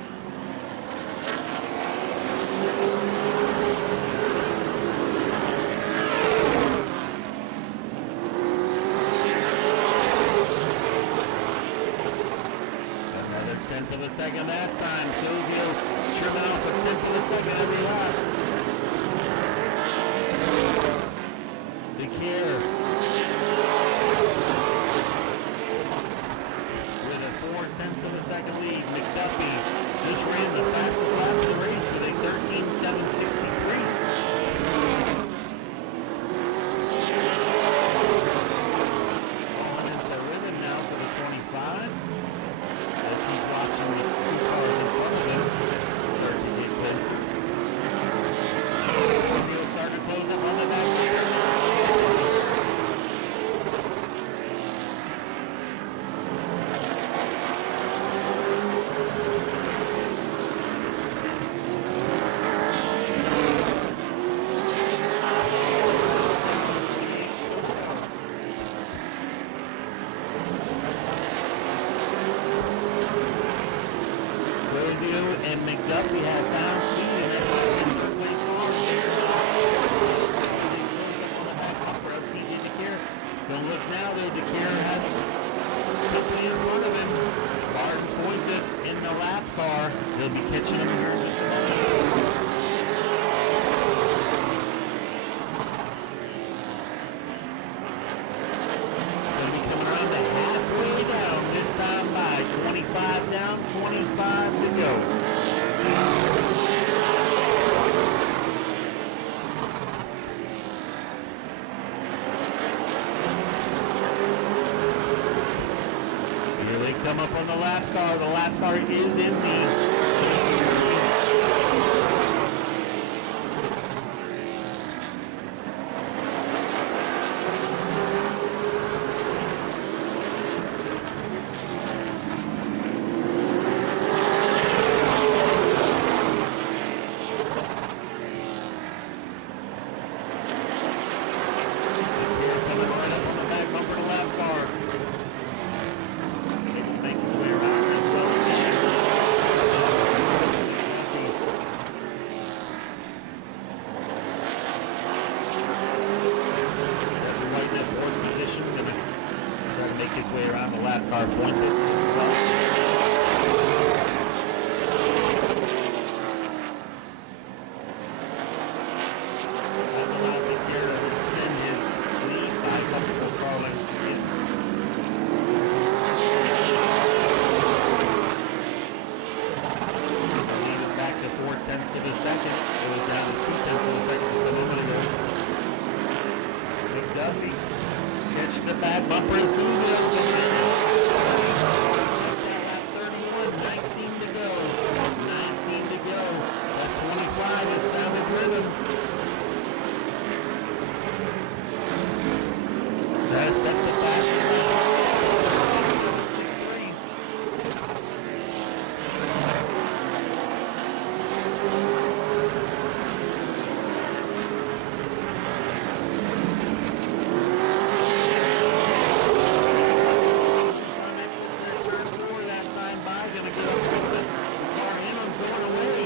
Another 10th of a second that time. Silvio trimming off a 10th of a second every lap. Chequered with a 4/10 of a second lead. McDuffie just ran the fastest lap of the race with a 13.763. Going into rhythm now for the 25. As he's watching the 2 cars in front of him start to get close. He'll start to close up on the back here. Silvio and McDuffie have found speed and they're moving quickly forward. Don't look now though, Chequered has company in front of him. Martin Fuentes in the lap car. They'll be catching him here in just a moment. They'll be coming around the halfway down this time by 25 down, 25 to go. Here they come up on the lap car. The lap car is in the coming right up on the back bumper of the lap car. Making his way around as well. That's right in that fourth position. Gonna try to make his way around the lap car. Fuentes as well. That's allowed Chequered to extend his lead by a couple of car lengths again. The lead is back to 4/10 of a second. It was down to 2/10 of a second just a moment ago. McDuffie catching the back bumper as soon as it opens. Lap 31, 19 to go. 19 to go. That 25 has found his rhythm. That sets the fastest lap. 6.3. Turn 4 that time by. Gonna get up on the car. Inman's going away.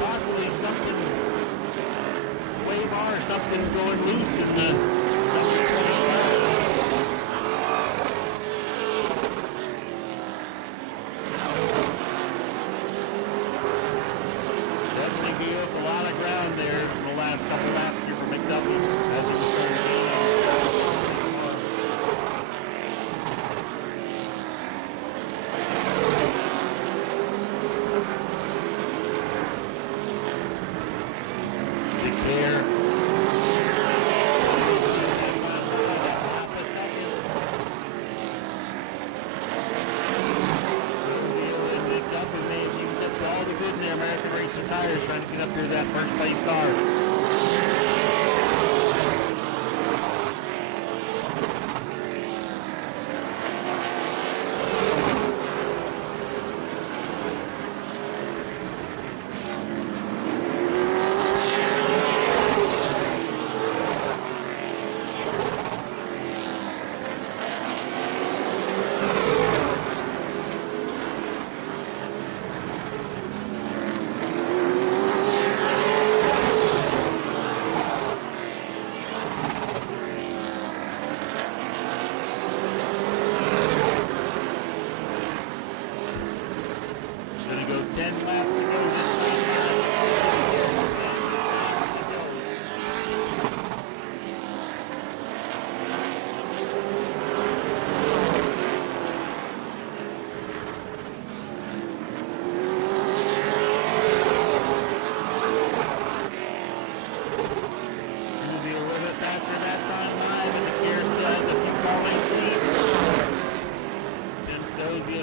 Possibly something. Sway bar something going loose in the definitely gave up a lot of ground there in the last couple laps here for McDuffie as he was trying to tires trying to get up here to that first place car.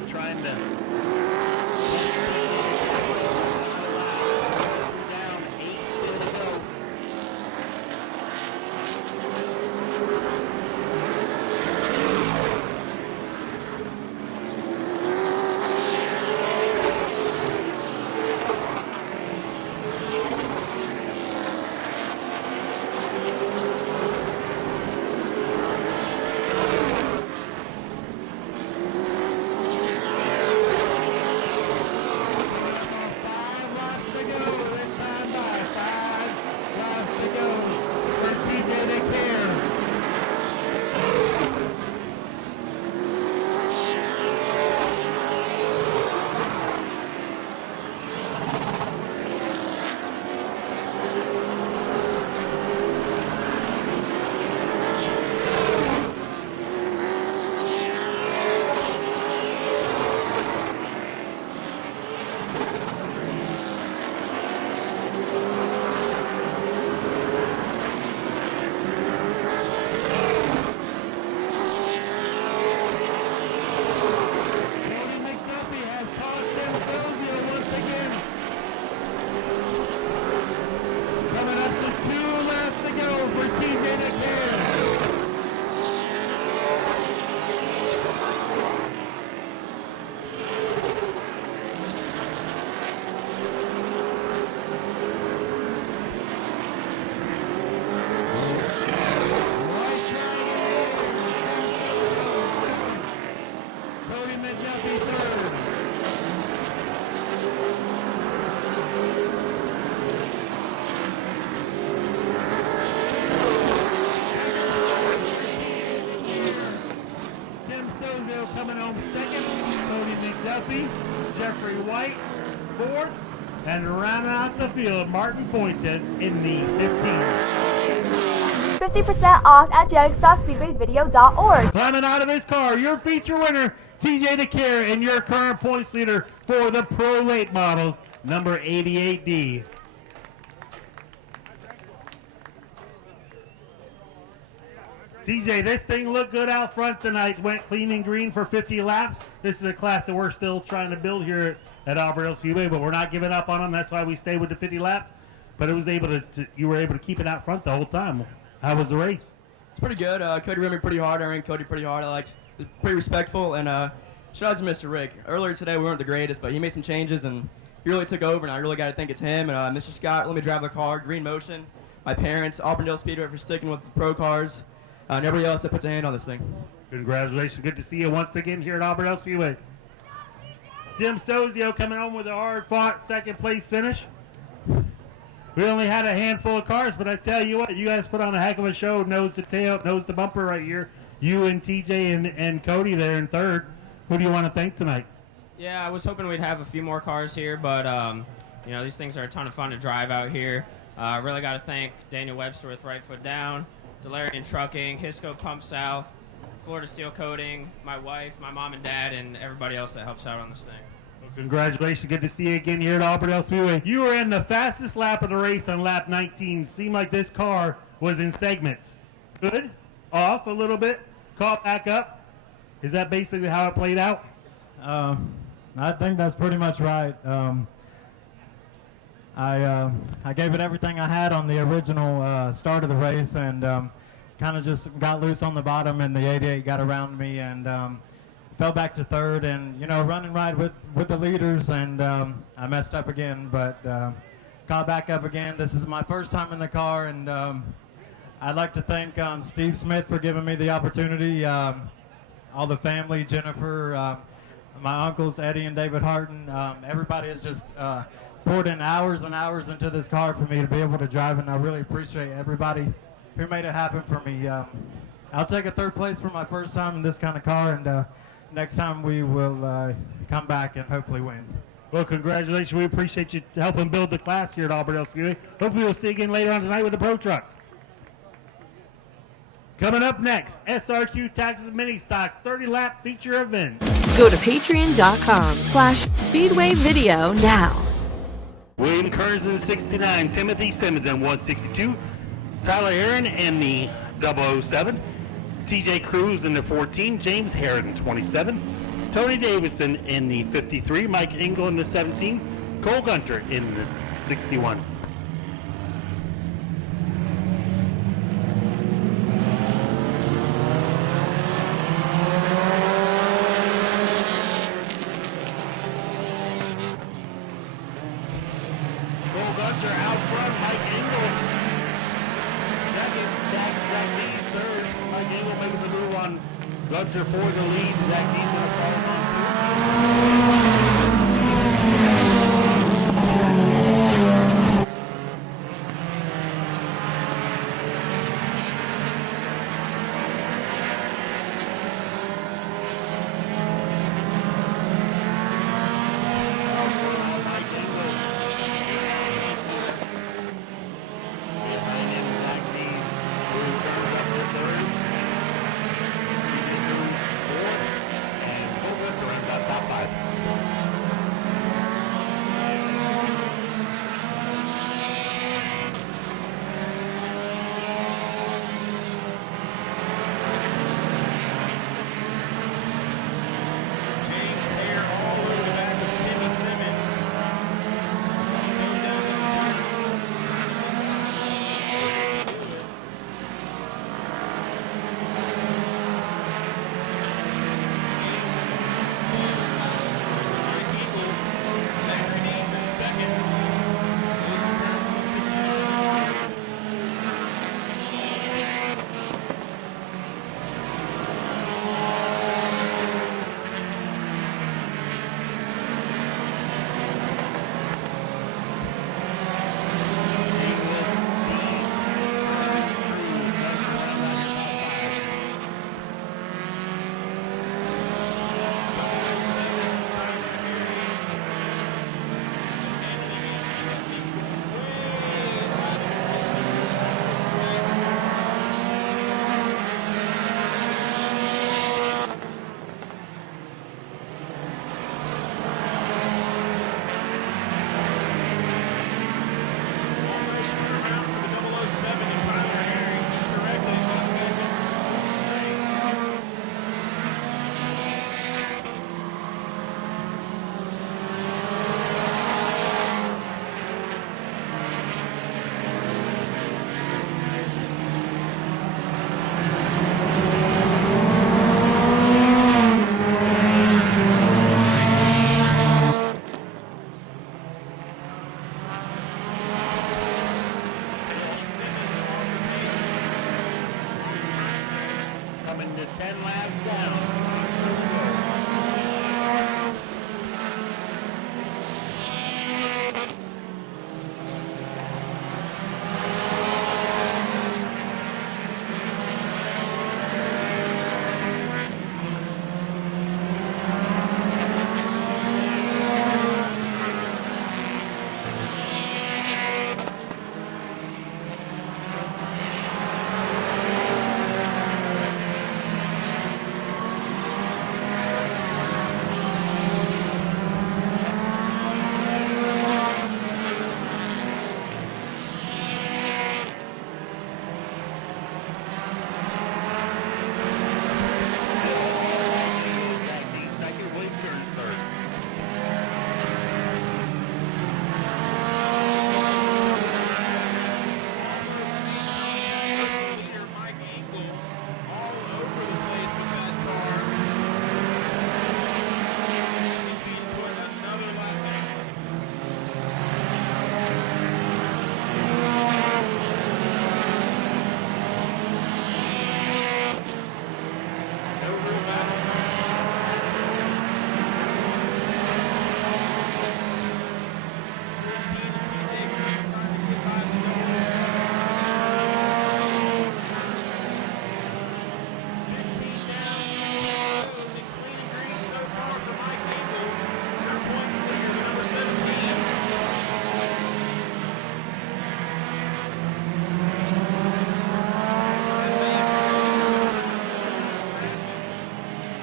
Trying to coming home second, Cody McDuffie, Jeffrey White, fourth, and rounding out the field, Martin Fuentes in the 15th. 50% off at jegs.speedwayvideo.org. Climbing out of his car, your feature winner, TJ DeCare, and your current points leader for the Pro Late Models, number 88D. TJ, this thing looked good out front tonight. Went clean and green for 50 laps. This is a class that we're still trying to build here at Auburndale Speedway, but we're not giving up on them. That's why we stay with the 50 laps. But it was able to you were able to keep it out front the whole time. How was the race? It's pretty good. Cody ran me pretty hard. I ran Cody pretty hard. I was pretty respectful. And shout out to Mr. Rick. Earlier today we weren't the greatest, but he made some changes and he really took over. And I really got to think it's him. And Mr. Scott let me drive the car. Green Motion. My parents, Auburndale Speedway for sticking with the pro cars. And everybody else that puts a hand on this thing. Congratulations. Good to see you once again here at Auburndale Speedway. Tim Sozio coming home with a hard-fought second-place finish. We only had a handful of cars, but I tell you what, you guys put on a heck of a show, nose to tail, nose to bumper right here. You and TJ and Cody there in third. Who do you want to thank tonight? Yeah, I was hoping we'd have a few more cars here, but you know, these things are a ton of fun to drive out here. Really got to thank Daniel Webster with Right Foot Down, Delarian Trucking, Hisco Pump South, Florida Seal Coating, my wife, my mom and dad, and everybody else that helps out on this thing. Well, congratulations. Good to see you again here at Auburndale Speedway. You were in the fastest lap of the race on lap 19. Seemed like this car was in segments. Good, off a little bit, caught back up. Is that basically how it played out? I think that's pretty much right. I gave it everything I had on the original start of the race, and kind of just got loose on the bottom, and the 88 got around me, and fell back to third, and you know, running right with the leaders, and I messed up again, but got back up again. This is my first time in the car, and I'd like to thank Steve Smith for giving me the opportunity, all the family, Jennifer, my uncles Eddie and David Harton. Everybody has just poured in hours and hours into this car for me to be able to drive, and I really appreciate everybody who made it happen for me. I'll take a third place for my first time in this kind of car, and next time we will come back and hopefully win. Well, congratulations. We appreciate you helping build the class here at Auburndale Speedway. Hopefully we'll see you again later on tonight with the Pro Truck. Coming up next, SRQ Texas Mini Stocks 30-lap feature event. Go to patreon.com/Speedway Video now. William Kearns in 69, Timothy Simmons in 162, Tyler Aaron in the 007, TJ Cruz in the 14, James Harrod in 27, Tony Davidson in the 53, Mike Engel in the 17, Cole Gunter in the 61. Gunter for the lead. Zach Dees in the front. leader, Mike Engel, all over the place with that car. He's being put another lap down. No real battle. 14 and TJ Green trying to get by the numbers. 15 down, and clean and green so far for Mike Engel. Their points leader, the number 17.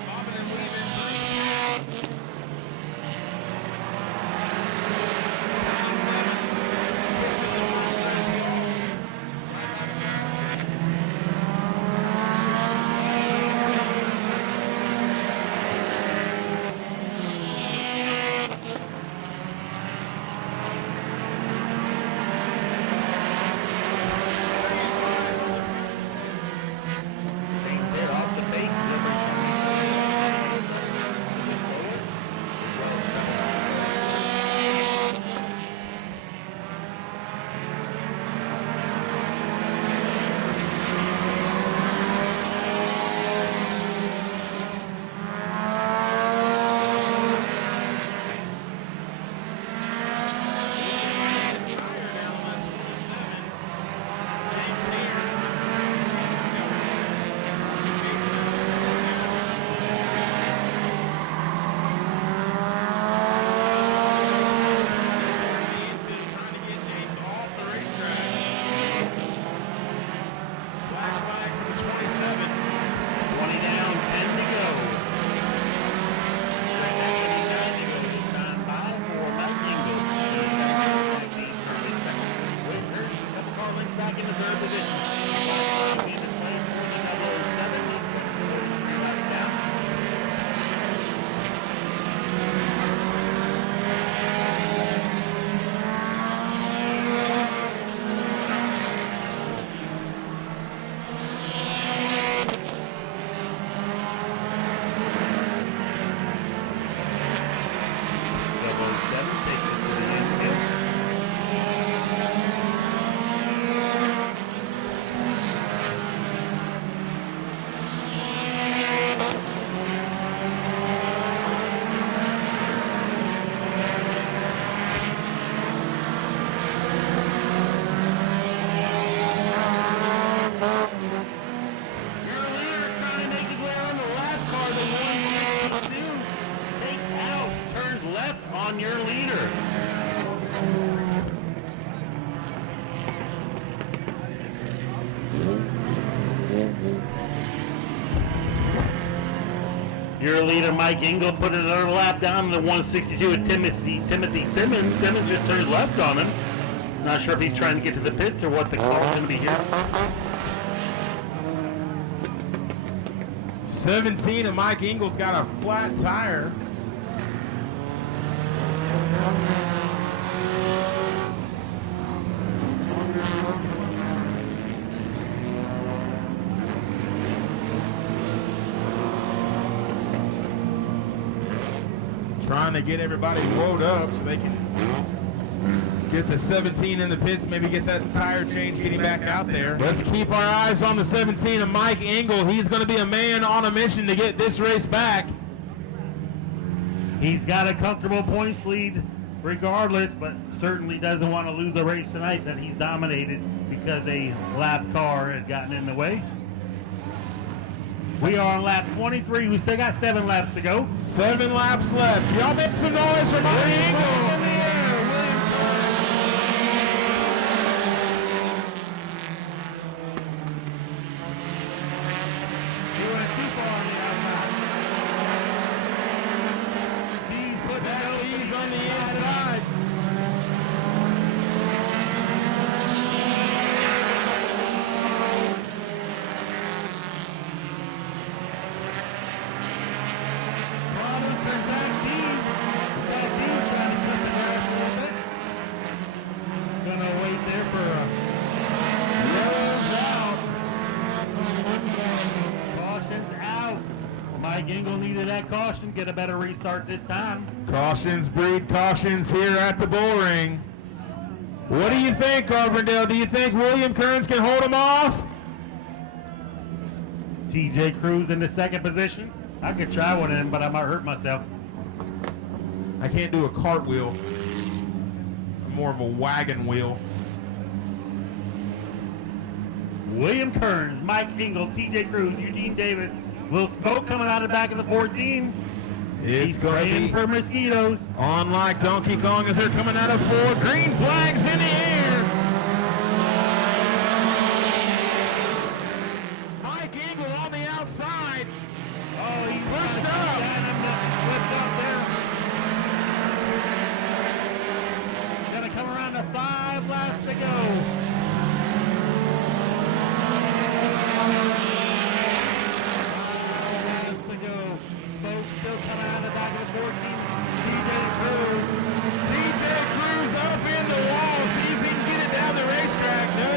Bobbing and weaving through. 97, kissing the first rosy off. James hit off the base every time. Trying to get James off the racetrack. Black flag for the 27. 20 down, 10 to go. Right now, 29 to go. This time by for Mike Engel. He's currently second. There's a couple car lengths back into third position. Being displayed for the number 7. Laps down. Double 07 takes it to the infield. Your leader trying to make his way around the lap car. The 162 takes out, turns left on your leader. Your leader, Mike Engel, put another lap down in the 162 with Timothy Simmons. Simmons just turned left on him. Not sure if he's trying to get to the pits or what the call is going to be here. 17 and Mike Engel's got a flat tire. Trying to get everybody woed up so they can get the 17 in the pits, maybe get that tire change, getting back out there. Let's keep our eyes on the 17 of Mike Engel. He's going to be a man on a mission to get this race back. He's got a comfortable points lead regardless, but certainly doesn't want to lose a race tonight that he's dominated because a lap car had gotten in the way. We are on lap 23. We still got 7 laps to go. 7 laps left. Y'all make some noise for Mike Engel. He's on the inside. Problems for Zach Dees. Zach Dees trying to cut the grass Mike Engel needed that caution, get a better restart this time. Cautions breed cautions here at the bull ring. What do you think, Auburndale? Do you think William Kearns can hold him off? TJ Cruz in the second position. I could try one of them, but I might hurt myself. I can't do a cartwheel. I'm more of a wagon wheel. William Kearns, Mike Engel, TJ Cruz, Eugene Davis, Will Smoke coming out of the back of the 14. He's spraying for mosquitoes. On like Donkey Kong as they're coming out of 4. Green flags in the air. Mike Engel on the outside. Oh, he pushed up. Slipped up there. Gonna come around to 5 laps to go. Still coming out of the back of the 14. TJ Cruz up in the wall. See if he can get it down the racetrack. No.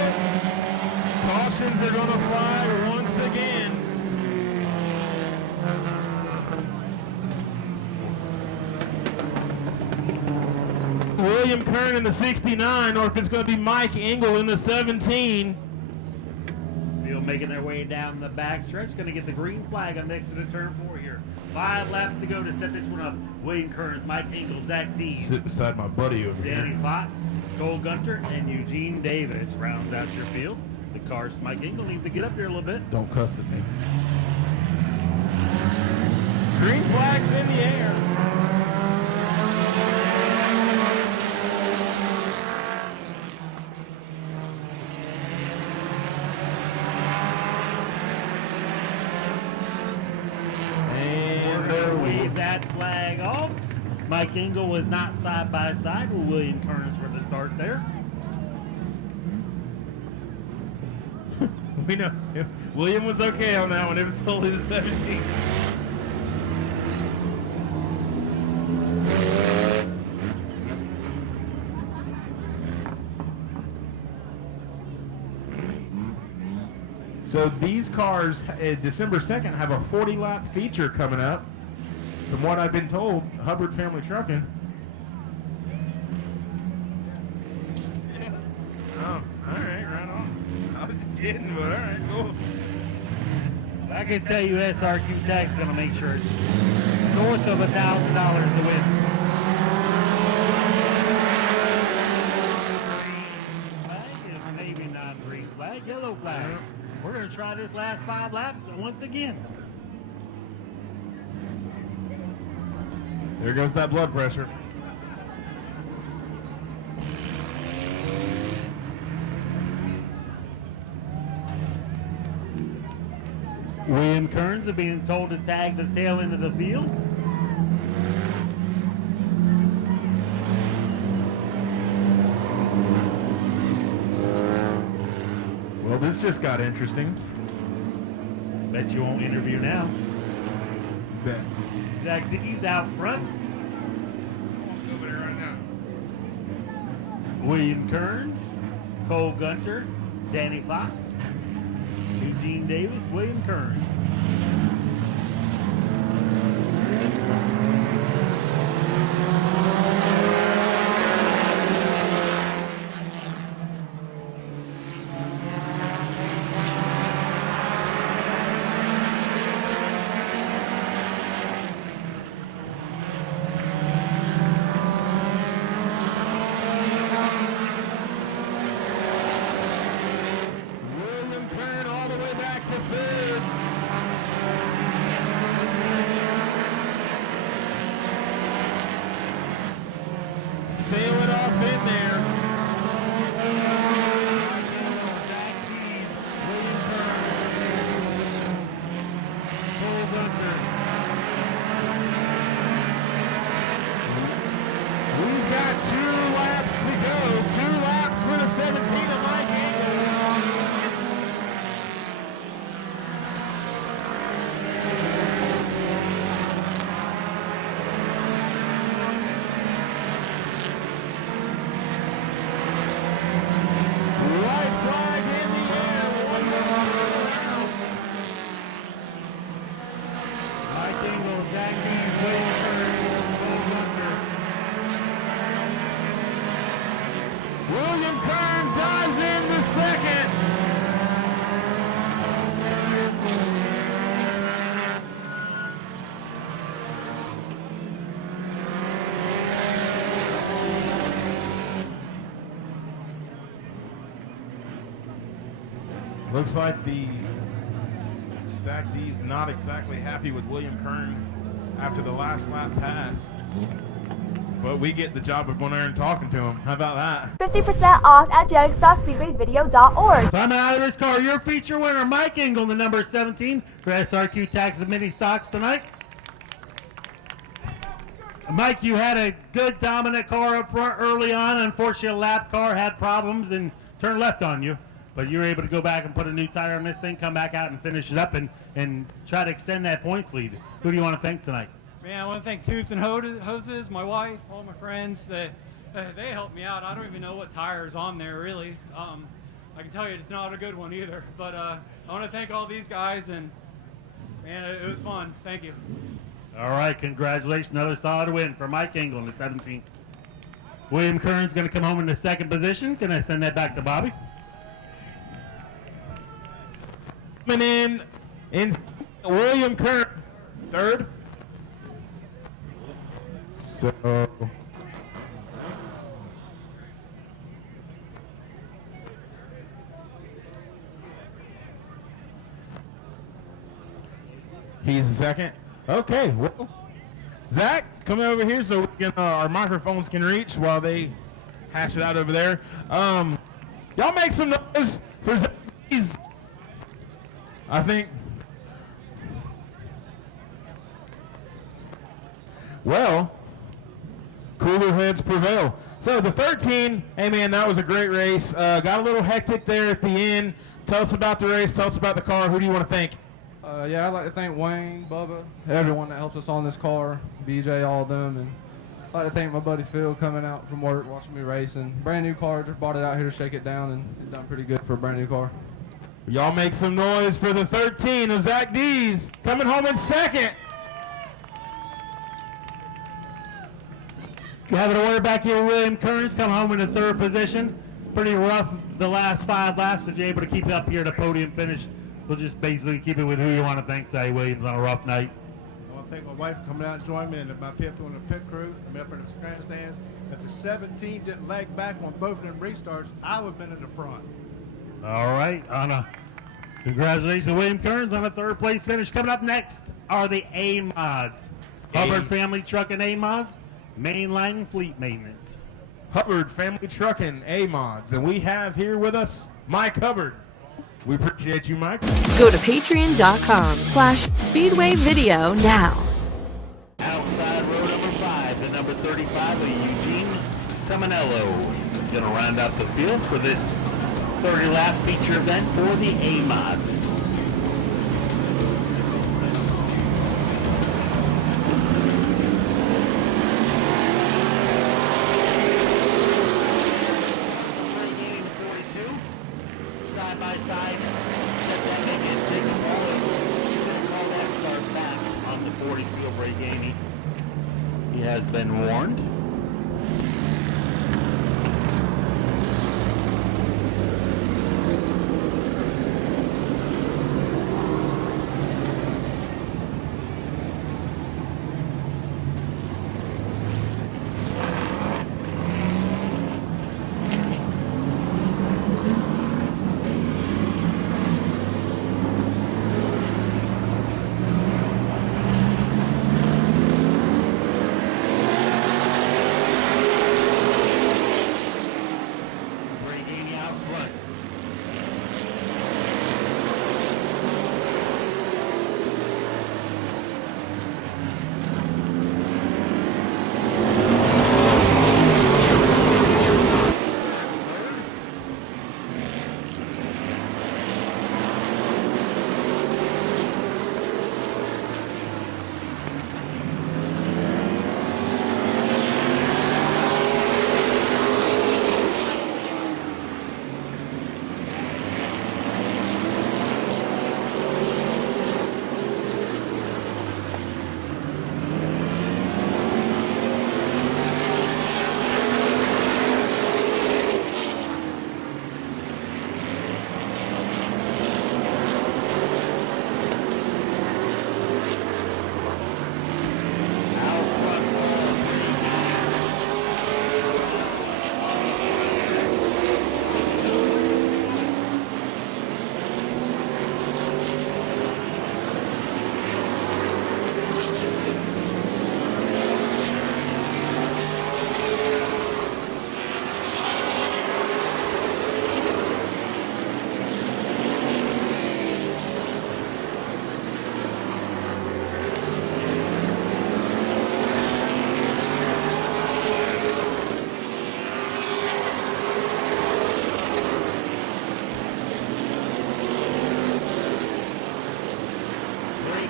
Cautions are going to fly once again. William Kern in the 69, or if it's going to be Mike Engel in the 17. Field making their way down the backstretch. Going to get the green flag on next to the turn 4 here. 5 laps to go to set this one up. William Kearns, Mike Engel, Zach Dees. Sit beside my buddy over here. Danny Fox, Cole Gunter, and Eugene Davis rounds out your field. The car's Mike Engel needs to get up here a little bit. Don't cuss at me. Green flags in the air. That flag off. Mike Engel was not side by side with William Kearns for the start there. We know William was okay on that one. It was totally the 17. So these cars, December 2nd, have a 40-lap feature coming up. From what I've been told, Hubbard Family Trucking. Oh, all right, right on. I was just kidding, but all right, cool. I can tell you SRQ Tax is going to make sure it's north of $1,000 to win. Flag, maybe not green flag, yellow flag. We're going to try this last 5 laps once again. There goes that blood pressure. William Kearns are being told to tag the tail end of the field. Well, this just got interesting. Bet you won't interview now. Bet. Zach Dickey's out front. Over there right now. William Kearns, Cole Gunter, Danny Fox, Eugene Davis, William Kearns. Kern dives into second. Looks like the Zach D's not exactly happy with William Kern after the last lap pass. But we get the job of going there and talking to him. How about that? 50% off at jegs.speedwayvideo.org. Climbing out of this car, your feature winner, Mike Engel, the number 17 for SRQ Tax and Mini Stocks tonight. Mike, you had a good dominant car up front early on. Unfortunately, a lap car had problems and turned left on you. But you were able to go back and put a new tire on this thing, come back out and finish it up and try to extend that points lead. Who do you want to thank tonight? Man, I want to thank Tubes and Hoses, my wife, all my friends. They helped me out. I don't even know what tire is on there, really. I can tell you it's not a good one either. But I want to thank all these guys, and, man, it was fun. Thank you. All right, congratulations. Another solid win for Mike Engel in the 17th. William Kern's going to come home in the second position. Can I send that back to Bobby? Coming in William Kern, third. So he's the second. Okay, well, Zach, come over here so we can, our microphones can reach while they hash it out over there. Y'all make some noise for Zach. I think. Well, cooler heads prevail. So the 13, hey man, that was a great race. Got a little hectic there at the end. Tell us about the race. Tell us about the car. Who do you want to thank? Yeah, I'd like to thank Wayne, Bubba, everyone that helped us on this car, BJ, all of them, and I'd like to thank my buddy Phil coming out from work, watching me race, and brand new car, just brought it out here to shake it down, and it's done pretty good for a brand new car. Y'all make some noise for the 13 of Zach D's coming home in second. Having a word back here, William Kern's come home in the third position. Pretty rough the last 5 laps, but you're able to keep it up here at the podium finish. We'll just basically keep it with who you want to thank today, Williams, on a rough night. I want to thank my wife for coming out and joining me and my people in the pit crew. I'm up in the grandstands. If the 17 didn't lag back on both of them restarts, I would have been in the front. All right, congratulations to William Kearns on a third place finish. Coming up next are the A-Mods. Hubbard Family Trucking A-Mods, mainline fleet maintenance. Hubbard Family Trucking A-Mods. And we have here with us Mike Hubbard. We appreciate you, Mike. Go to patreon.com/Speedway Video now. Outside row number 5, the number 35 of Eugene Tamanello. Going to round out the field for this 30-lap feature event for the A-Mods. Side by side, check that make it Jacob Wallace. You're going to call that start back on the 40 field break, Amy. He has been warned.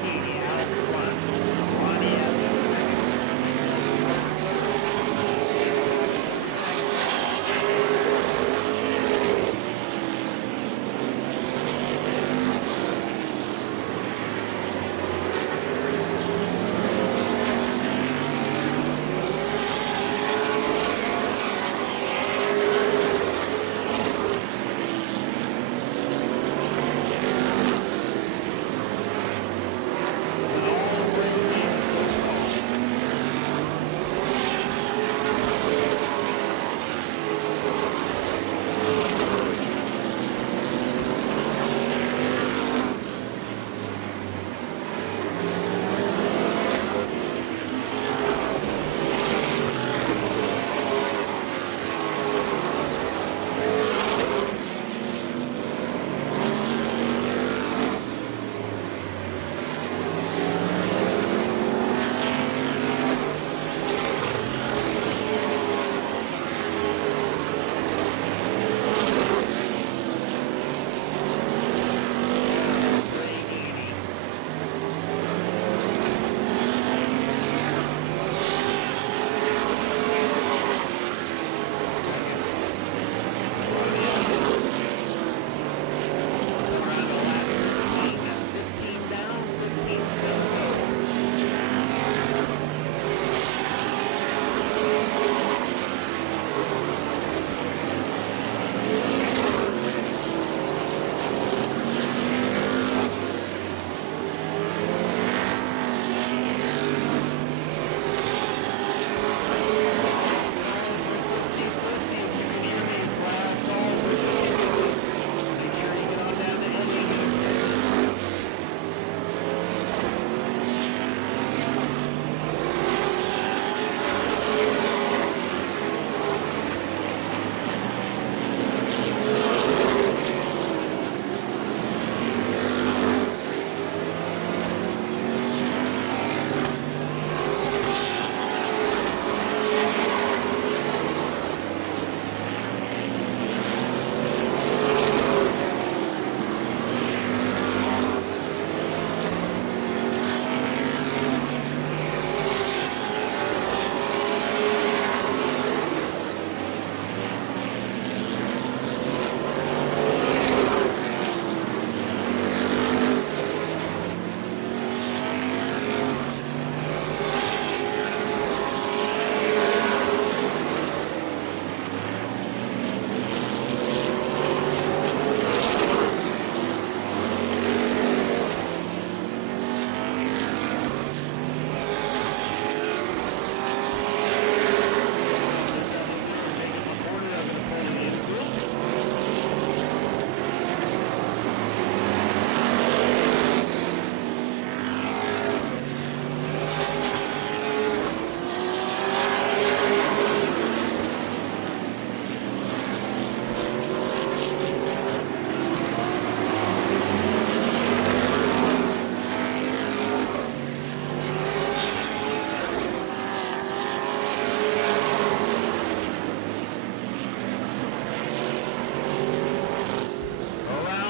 Haney out front. Ronnie Evans.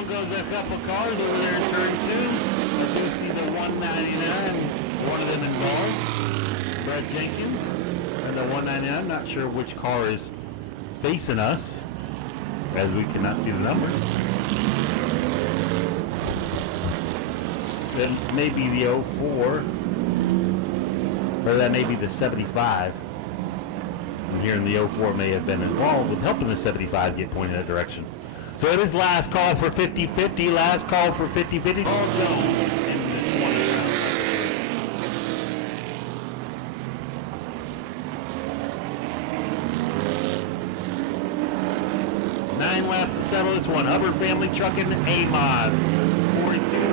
There's a couple cars over there in turn 2. I do see the 199, one of them involved. Brad Jenkins. And the 199, not sure which car is facing us, as we cannot see the number. That may be the 04, or that may be the 75. And here in the 04 may have been involved with helping the 75 get pointed in that direction. So it is last call for 50-50, last call for 50-50. Nine laps to settle this one. Hubbard Family Trucking, A-Mods, 42.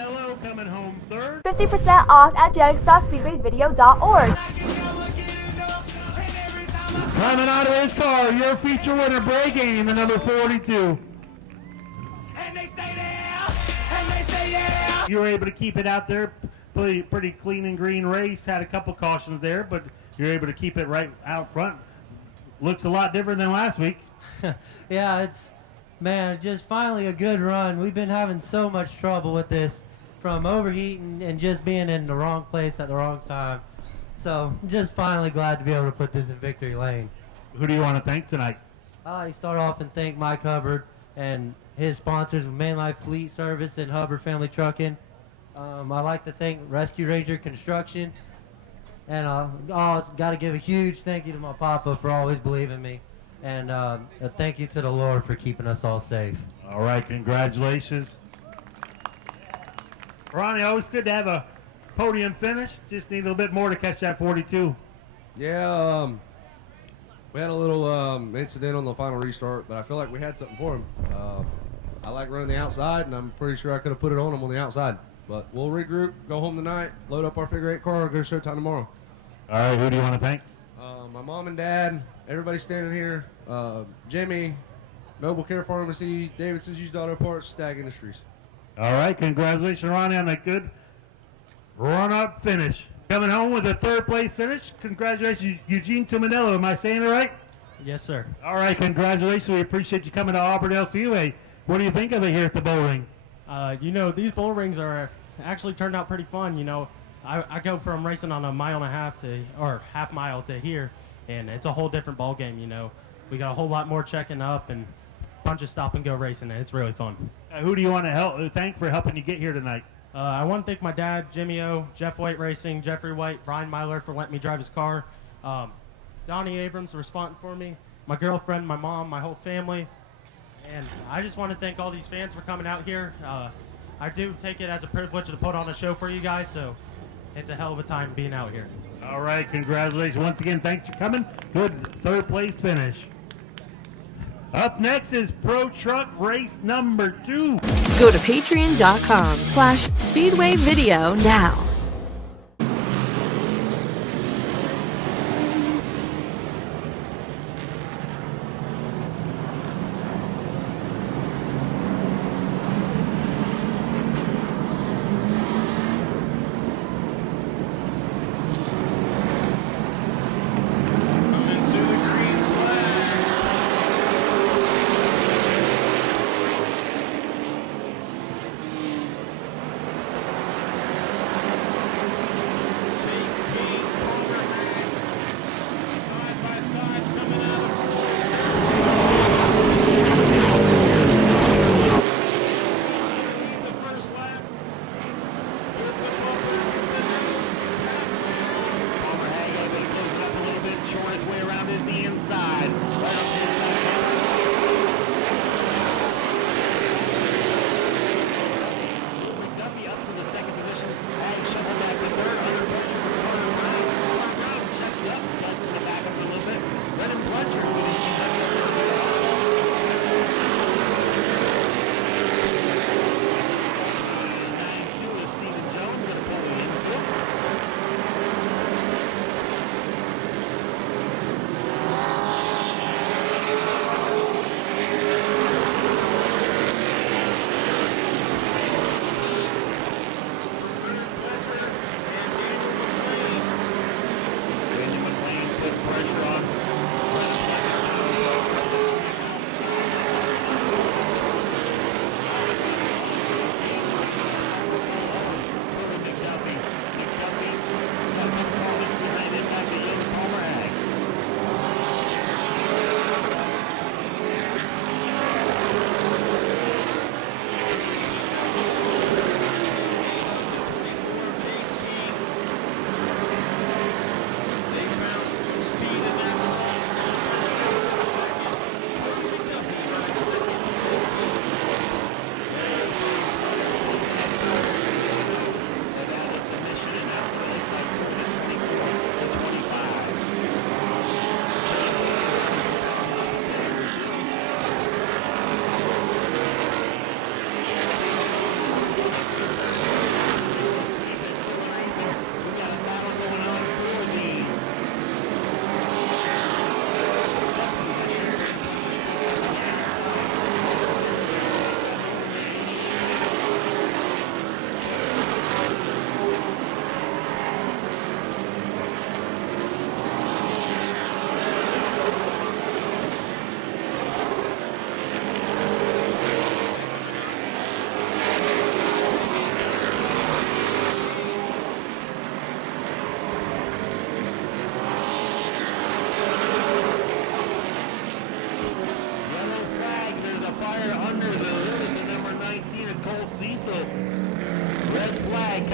Tumanello coming home third. 50% off at jegs.speedwayvideo.org. Climbing out of his car, your feature winner, Bray Game, the number 42. You were able to keep it out there, pretty clean and green race. Had a couple cautions there, but you're able to keep it right out front. Looks a lot different than last week. Yeah, man, just finally a good run. We've been having so much trouble with this, from overheating and just being in the wrong place at the wrong time. So, just finally glad to be able to put this in victory lane. Who do you want to thank tonight? I like to start off and thank Mike Hubbard and his sponsors, Main Life Fleet Service and Hubbard Family Trucking. I like to thank Rescue Ranger Construction. And I got to give a huge thank you to my papa for always believing in me. And a thank you to the Lord for keeping us all safe. All right, congratulations. Ronnie, always good to have a podium finish. Just need a little bit more to catch that 42. Yeah, we had a little incident on the final restart, but I feel like we had something for him. I like running the outside, and I'm pretty sure I could have put it on him on the outside. But we'll regroup, go home tonight, load up our figure 8 car, and go showtime tomorrow. All right, who do you want to thank? My mom and dad, everybody standing here, Jimmy, Noble Care Pharmacy, Davidson's Used Auto Parts, Stag Industries. All right, congratulations, Ronnie, on a good run-up finish. Coming home with a third-place finish. Congratulations, Eugene Tumanello. Am I saying it right? Yes, sir. All right, congratulations. We appreciate you coming to Auburndale Speedway. What do you think of it here at the bull ring? These bull rings are actually turned out pretty fun. I go from racing on a mile and a half half mile to here, and it's a whole different ball game. We got a whole lot more checking up and a bunch of stop and go racing, and it's really fun. Who do you want to thank for helping you get here tonight? I want to thank my dad, Jimmy O, Jeff White Racing, Jeffrey White, Brian Myler for letting me drive his car, Donnie Abrams for responding for me, my girlfriend, my mom, my whole family, and I just want to thank all these fans for coming out here. I do take it as a privilege to put on a show for you guys, so it's a hell of a time being out here. All right, congratulations. Once again, thanks for coming. Good third-place finish. Up next is Pro Truck Race number 2. Go to patreon.com/Speedway Video now.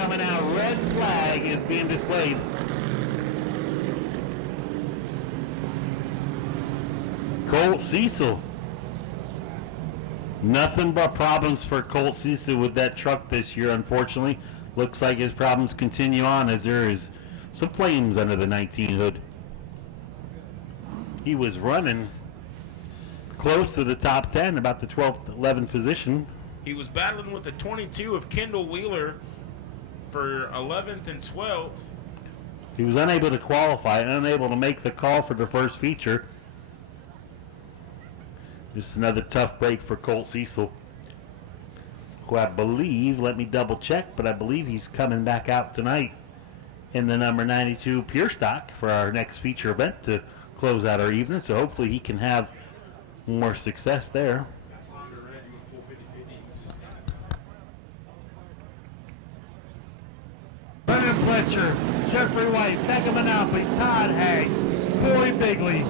coming out. Red flag is being displayed. Colt Cecil. Nothing but problems for Colt Cecil with that truck this year, unfortunately. Looks like his problems continue on as there is some flames under the 19 hood. He was running close to the top 10, about the 12th, 11th position. He was battling with the 22 of Kendall Wheeler for 11th and 12th. He was unable to qualify and unable to make the call for the first feature. Just another tough break for Colt Cecil, who I believe, let me double check, but I believe he's coming back out tonight in the number 92 Pure Stock for our next feature event to close out our evening. So hopefully he can have more success there. Brennan Fletcher, Jeffrey White, Becca Monopoly, Todd Hag, Corey Bigley,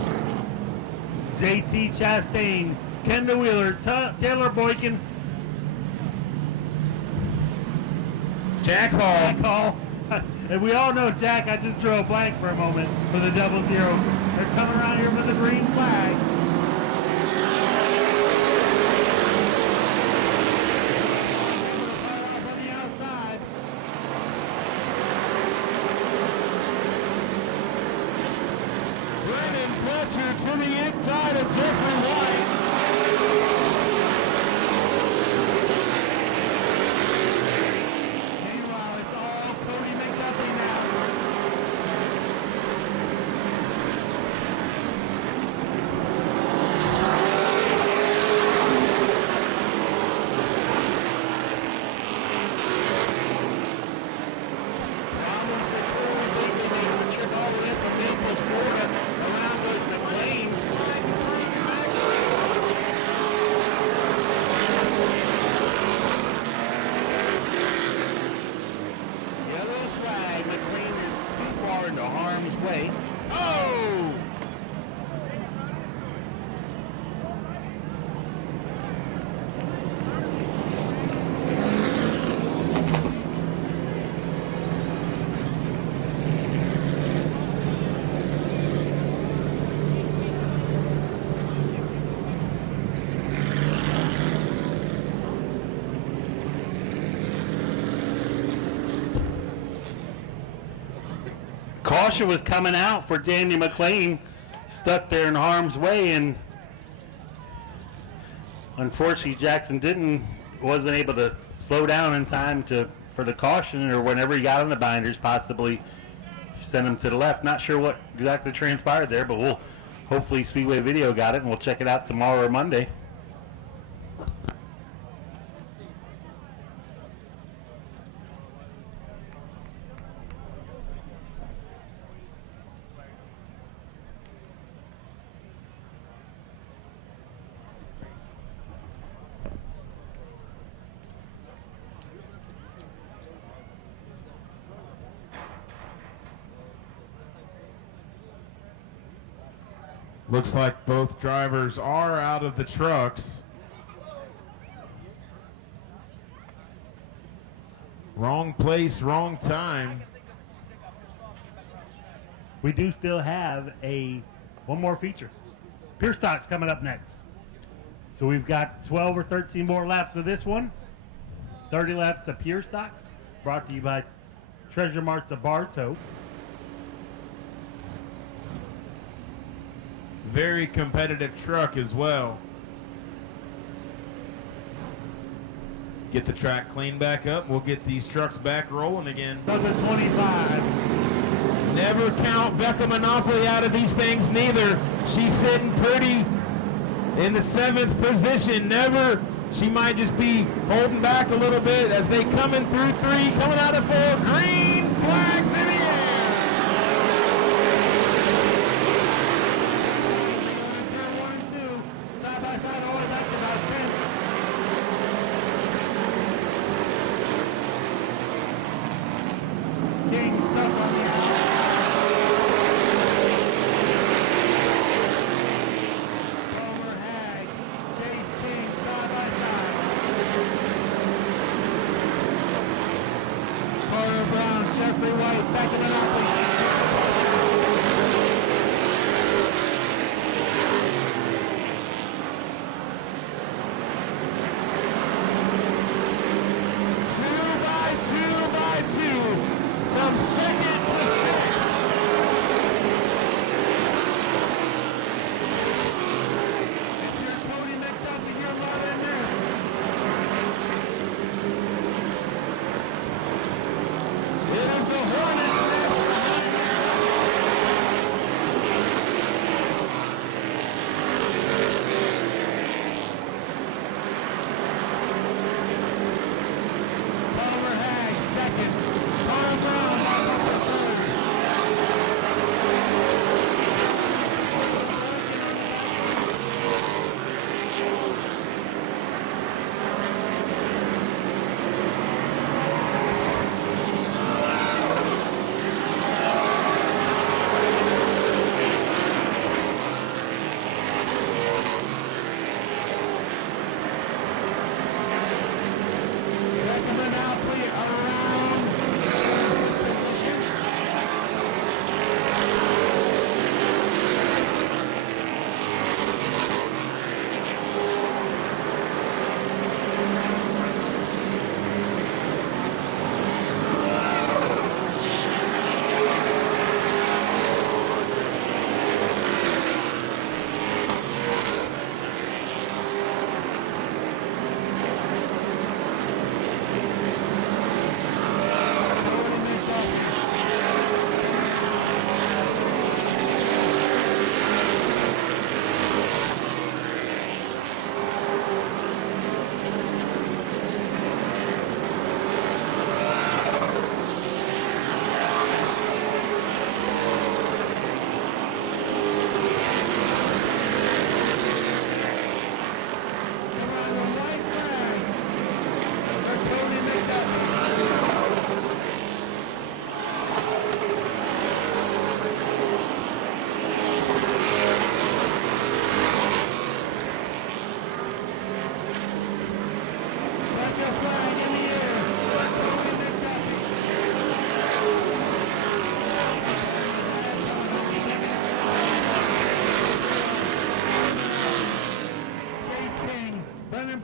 JT Chastain, Kendall Wheeler, Taylor Boykin, Jack Hall. Jack Hall. And we all know Jack, I just drew a blank for a moment for the 00. They're coming around here for the green flag. Brennan Fletcher to the inside of Jeffrey White. Caution was coming out for Daniel McLean, stuck there in harm's way, and unfortunately Jackson wasn't able to slow down in time for the caution, or whenever he got on the binders, possibly send him to the left. Not sure what exactly transpired there, but we'll hopefully Speedway Video got it, and we'll check it out tomorrow or Monday. Looks like both drivers are out of the trucks. Wrong place, wrong time. We do still have one more feature. Pure Stock's coming up next. So we've got 12 or 13 more laps of this one. 30 laps of Pure Stocks, brought to you by Treasure Marts of Bartow. Very competitive truck as well. Get the track cleaned back up. We'll get these trucks back rolling again. Number 25. Never count Becca Monopoly out of these things neither. She's sitting pretty in the 7th position. Never. She might just be holding back a little bit as they coming through 3, coming out of 4. Green flags in the air.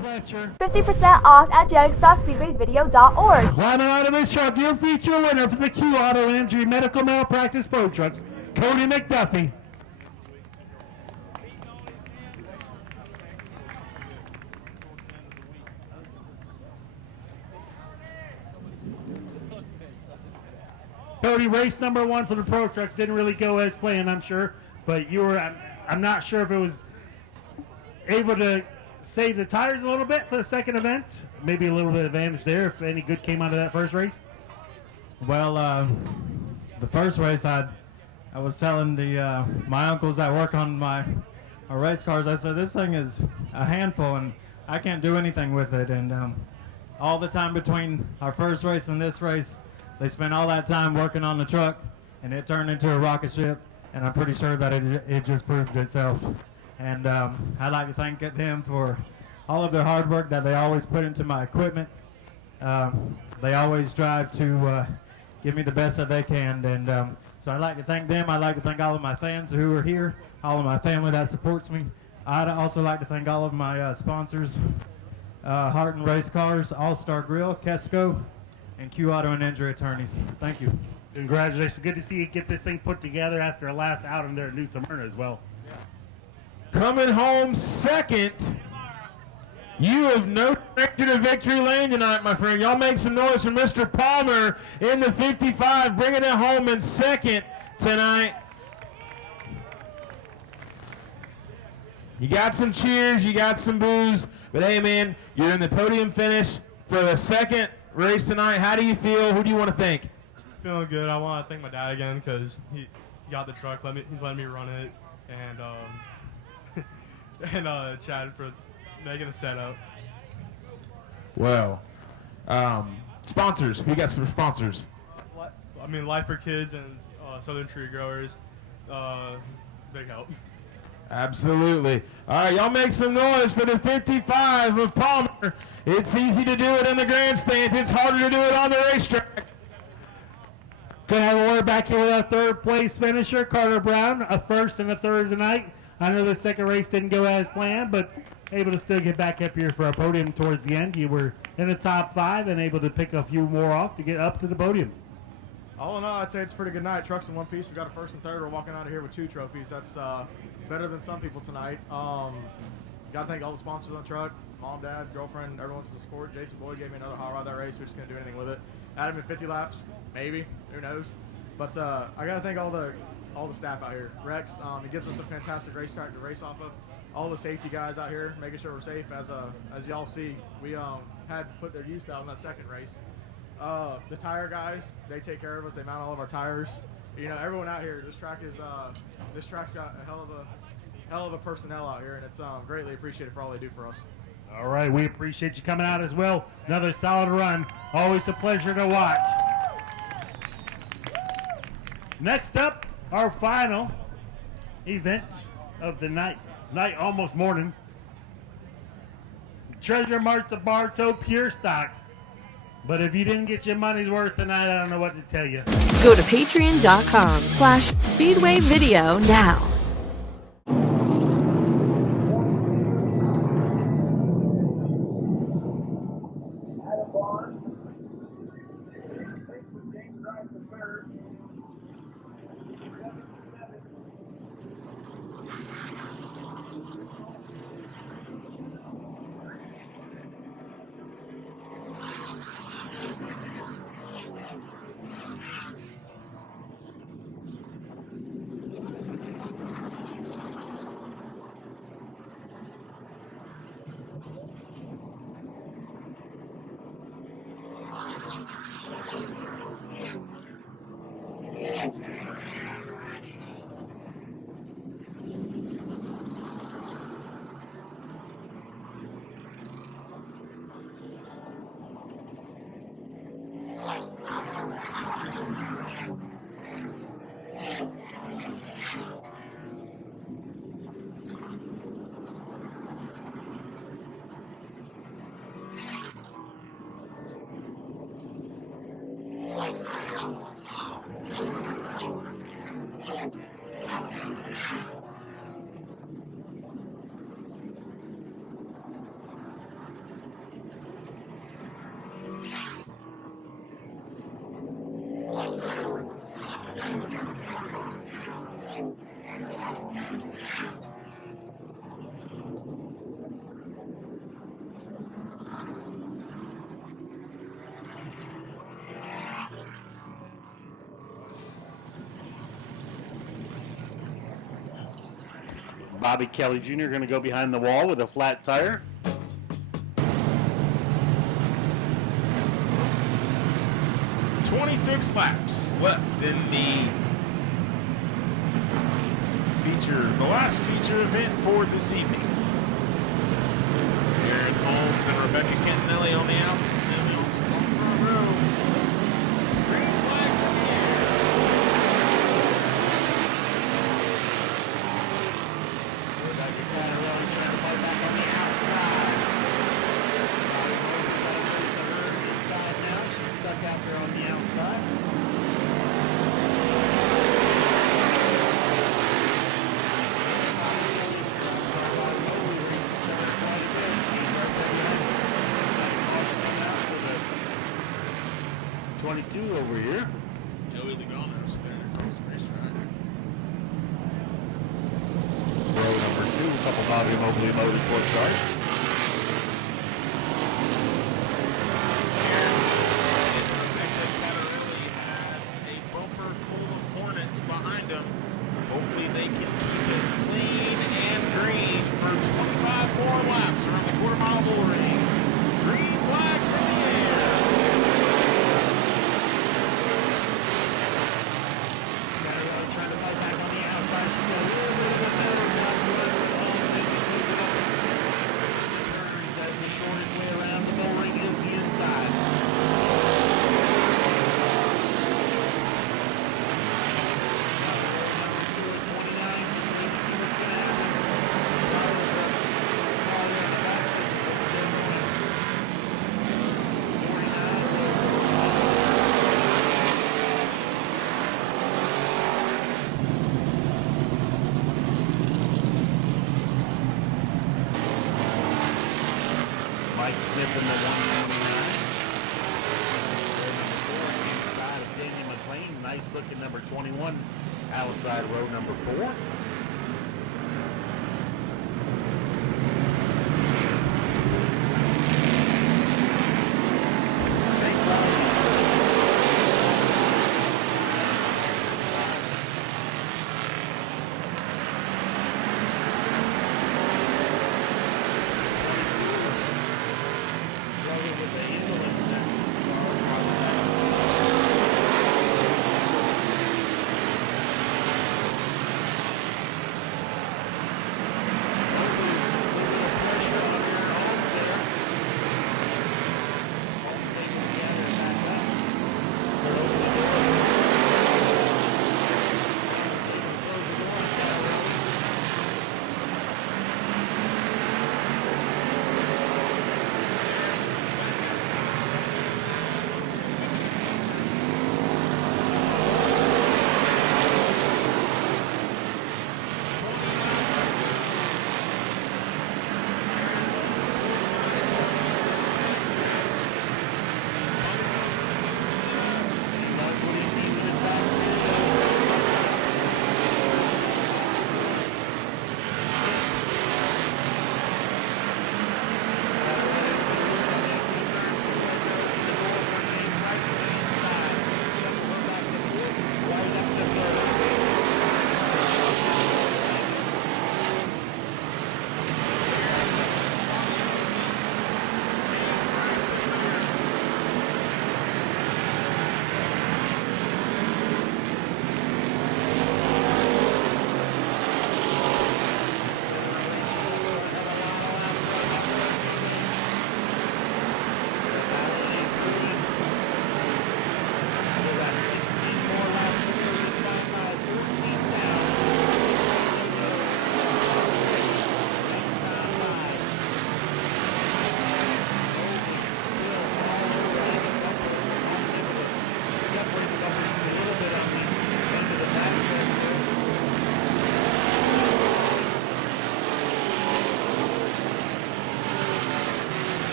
Fletcher. 50% off at jegs.speedwayvideo.org. Climbing out of his truck, your feature winner for the Q Auto Injury Medical Malpractice Pro Trucks, Cody McDuffie. Cody, race number 1 for the Pro Trucks didn't really go as planned, I'm sure, but you were, I'm not sure if it was able to save the tires a little bit for the second event. Maybe a little bit of advantage there if any good came out of that first race. Well, the first race, I was telling my uncles that work on my race cars, I said, this thing is a handful and I can't do anything with it. And all the time between our first race and this race, they spent all that time working on the truck, and it turned into a rocket ship, and I'm pretty sure that it just proved itself. And I'd like to thank them for all of their hard work that they always put into my equipment. They always strive to give me the best that they can, and so I'd like to thank them. I'd like to thank all of my fans who are here, all of my family that supports me. I'd also like to thank all of my sponsors, Harton Race Cars, All-Star Grill, Kesco, and Q Auto and Injury Attorneys. Thank you. Congratulations. Good to see you get this thing put together after a last outing there at New Smyrna as well. Coming home second, you have no direction to victory lane tonight, my friend. Y'all make some noise for Mr. Palmer in the 55, bringing it home in second tonight. You got some cheers, you got some boos, but hey, man, you're in the podium finish for the second race tonight. How do you feel? Who do you want to thank? Feeling good. I want to thank my dad again because he got the truck. He's letting me run it, and Chad for making the setup. Well, sponsors. Who you got for sponsors? I mean, Life for Kids and Southern Tree Growers. Big help. Absolutely. All right, y'all make some noise for the 55 of Palmer. It's easy to do it in the grandstands. It's harder to do it on the racetrack. Gonna have a word back here with our third place finisher, Carter Brown, a first and a third tonight. I know the second race didn't go as planned, but able to still get back up here for a podium towards the end. You were in the top 5 and able to pick a few more off to get up to the podium. All in all, I'd say it's a pretty good night. Trucks in one piece. We got a first and third. We're walking out of here with 2 trophies. That's better than some people tonight. Got to thank all the sponsors on the truck. Mom, dad, girlfriend, everyone for the support. Jason Boyd gave me another hot rod that race. We're just going to do anything with it. Add him in 50 laps, maybe. Who knows? But I got to thank all the staff out here. Rex, he gives us a fantastic racetrack to race off of. All the safety guys out here making sure we're safe. As y'all see, we had to put their use out in that second race. The tire guys, they take care of us. They mount all of our tires. You know, everyone out here. This track's got a hell of a personnel out here, and it's greatly appreciated for all they do for us. All right, we appreciate you coming out as well. Another solid run. Always a pleasure to watch. Next up, our final event of the night almost morning. Treasure Marts of Bartow Pure Stocks. But if you didn't get your money's worth tonight, I don't know what to tell you. Go to patreon.com/Speedway Video now. Bobby Kelly Jr. going to go behind the wall with a flat tire. "26 laps left in the last feature event for this evening. Aaron Holmes and Rebecca Cantinelli on the outside, on the front row. Green flags in the air. Rebecca Cantinelli trying to play back on the outside. Inside now. She's stuck out there on the outside. Over here. Joey Logano spinning across the racetrack. Row number 2, a couple Bobby Mobley Motorsport cars. A bumper full of Hornets behind them. Hopefully they can keep it clean and green for 25 more laps around the quarter-mile bull ring. Green flags in the air. Trying to fight back on the outside. She's got a little bit of a better job doing turns as the shortest way around the bull ring is the inside. Mike Smith in the 199. Inside of Danny McLean. Nice looking number 21 outside row number 4.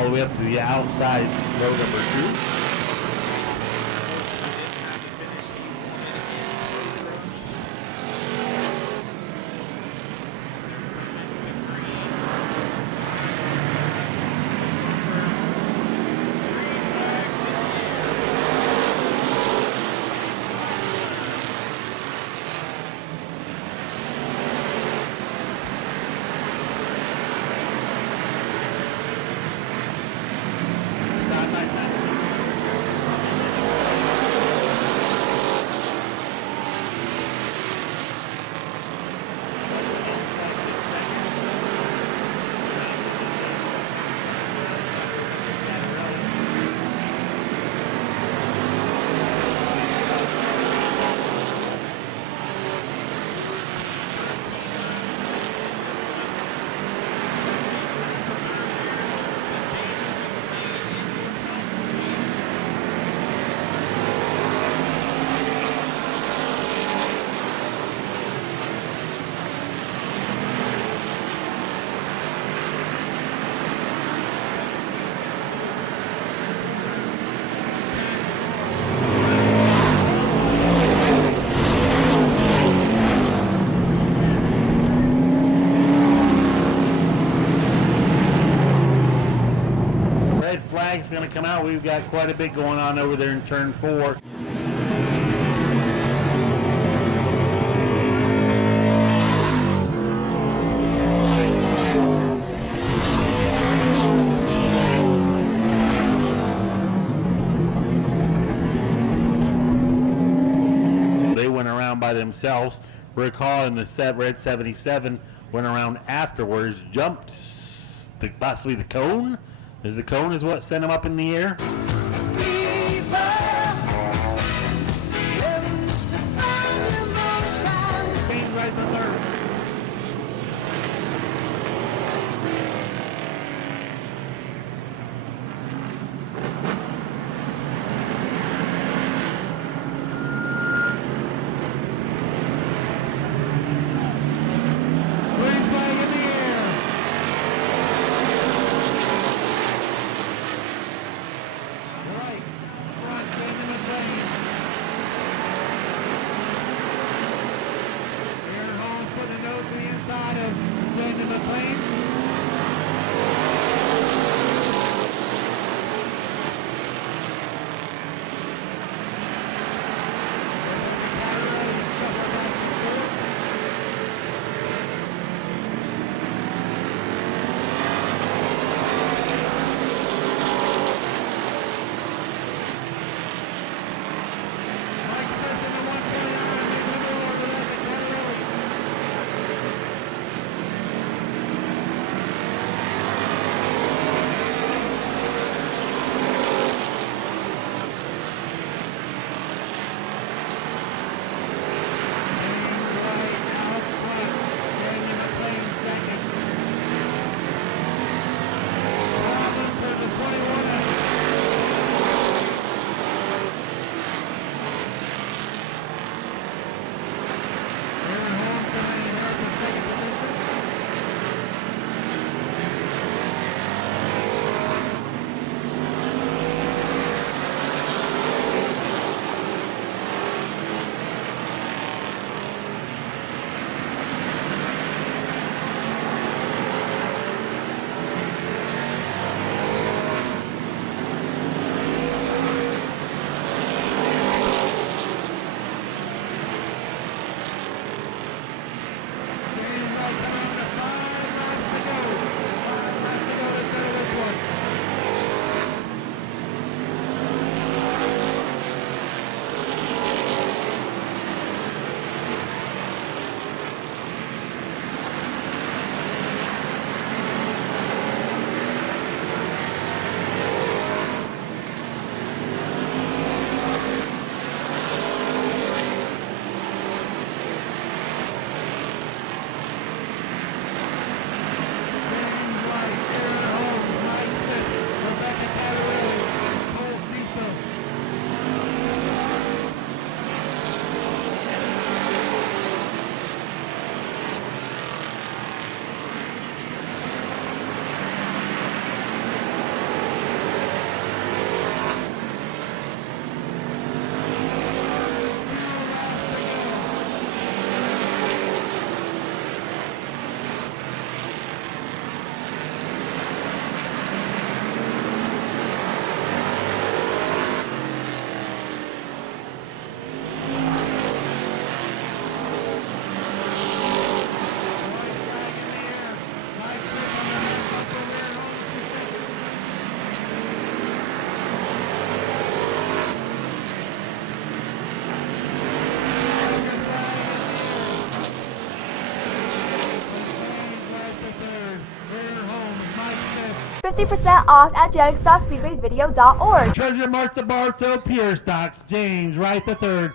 all the way up to the outside row number 2. Flag's going to come out. We've got quite a bit going on over there in turn 4. They went around by themselves. Recall in the set, Red 77 went around afterwards, jumped possibly the cone. Is the cone is what sent him up in the air? Right in the third. 50% off at jegs.speedwayvideo.org. Treasure Martha Bartow, Pure Stocks, James Wright III.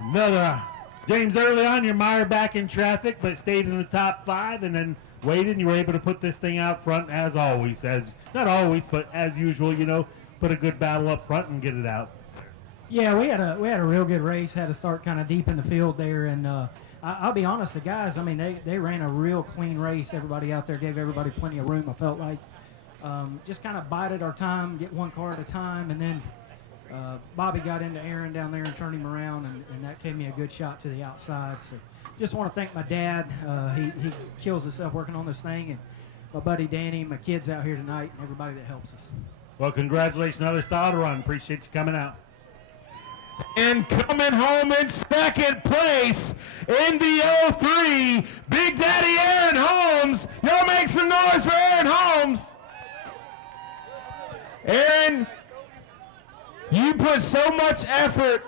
Another James, early on, you mired back in traffic, but stayed in the top 5 and then waited, and you were able to put this thing out front as always. Not always, but as usual, you know, put a good battle up front and get it out. Yeah, we had a real good race. Had to start kind of deep in the field there, and I'll be honest, the guys, I mean, they ran a real clean race. Everybody out there gave everybody plenty of room, I felt like. Just kind of bided our time, get one car at a time, and then Bobby got into Aaron down there and turned him around, and that gave me a good shot to the outside. So just want to thank my dad. He kills himself working on this thing, and my buddy Danny, my kids out here tonight, and everybody that helps us. Well, congratulations, another solid run. Appreciate you coming out. And coming home in second place in the 03, Big Daddy Aaron Holmes. Y'all make some noise for Aaron Holmes. Aaron, you put so much effort.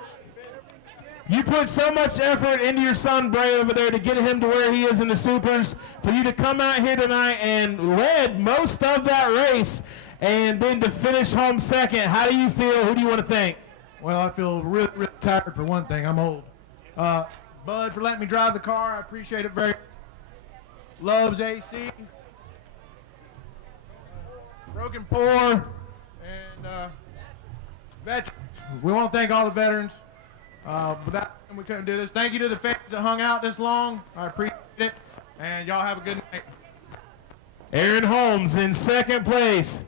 You put so much effort into your son Bray over there to get him to where he is in the supers. For you to come out here tonight and led most of that race, and then to finish home second. How do you feel? Who do you want to thank? Well, I feel really, really tired for one thing. I'm old. Bud for letting me drive the car. I appreciate it very much. Loves AC. Broken Poor. And veterans. We want to thank all the veterans. Without them, we couldn't do this. Thank you to the fans that hung out this long. I appreciate it. And y'all have a good night. Aaron Holmes in second place.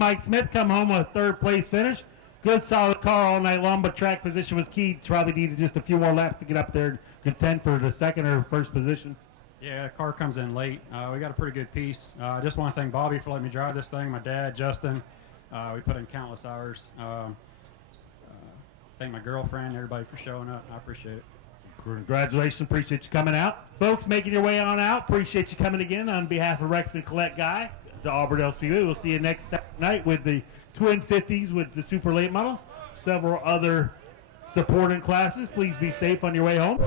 Mike Smith come home with a third place finish. Good solid car all night long, but track position was key. Probably needed just a few more laps to get up there and contend for the second or first position. Yeah, car comes in late. We got a pretty good piece. I just want to thank Bobby for letting me drive this thing, my dad, Justin. We put in countless hours. Thank my girlfriend, everybody for showing up. I appreciate it. Congratulations. Appreciate you coming out. Folks, making your way on out. Appreciate you coming again on behalf of Rex and Colette Guy, the Auburndale Speedway. We'll see you next Saturday night with the Twin 50s with the super late models, several other supporting classes. Please be safe on your way home.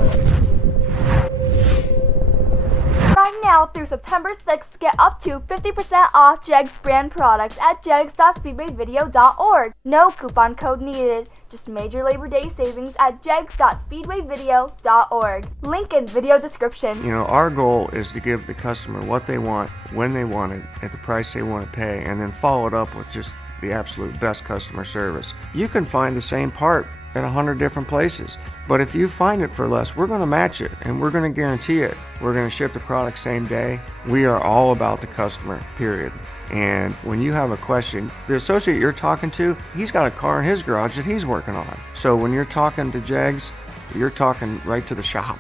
Right now through September 6th, get up to 50% off Jegs brand products at jegs.speedwayvideo.org. No coupon code needed. Just major Labor Day savings at jegs.speedwayvideo.org. Link in video description. You know, our goal is to give the customer what they want, when they want it, at the price they want to pay, and then follow it up with just the absolute best customer service. You can find the same part at 100 different places, but if you find it for less, we're going to match it and we're going to guarantee it. We're going to ship the product same day. We are all about the customer, period. And when you have a question, the associate you're talking to, he's got a car in his garage that he's working on. So when you're talking to Jegs, you're talking right to the shop.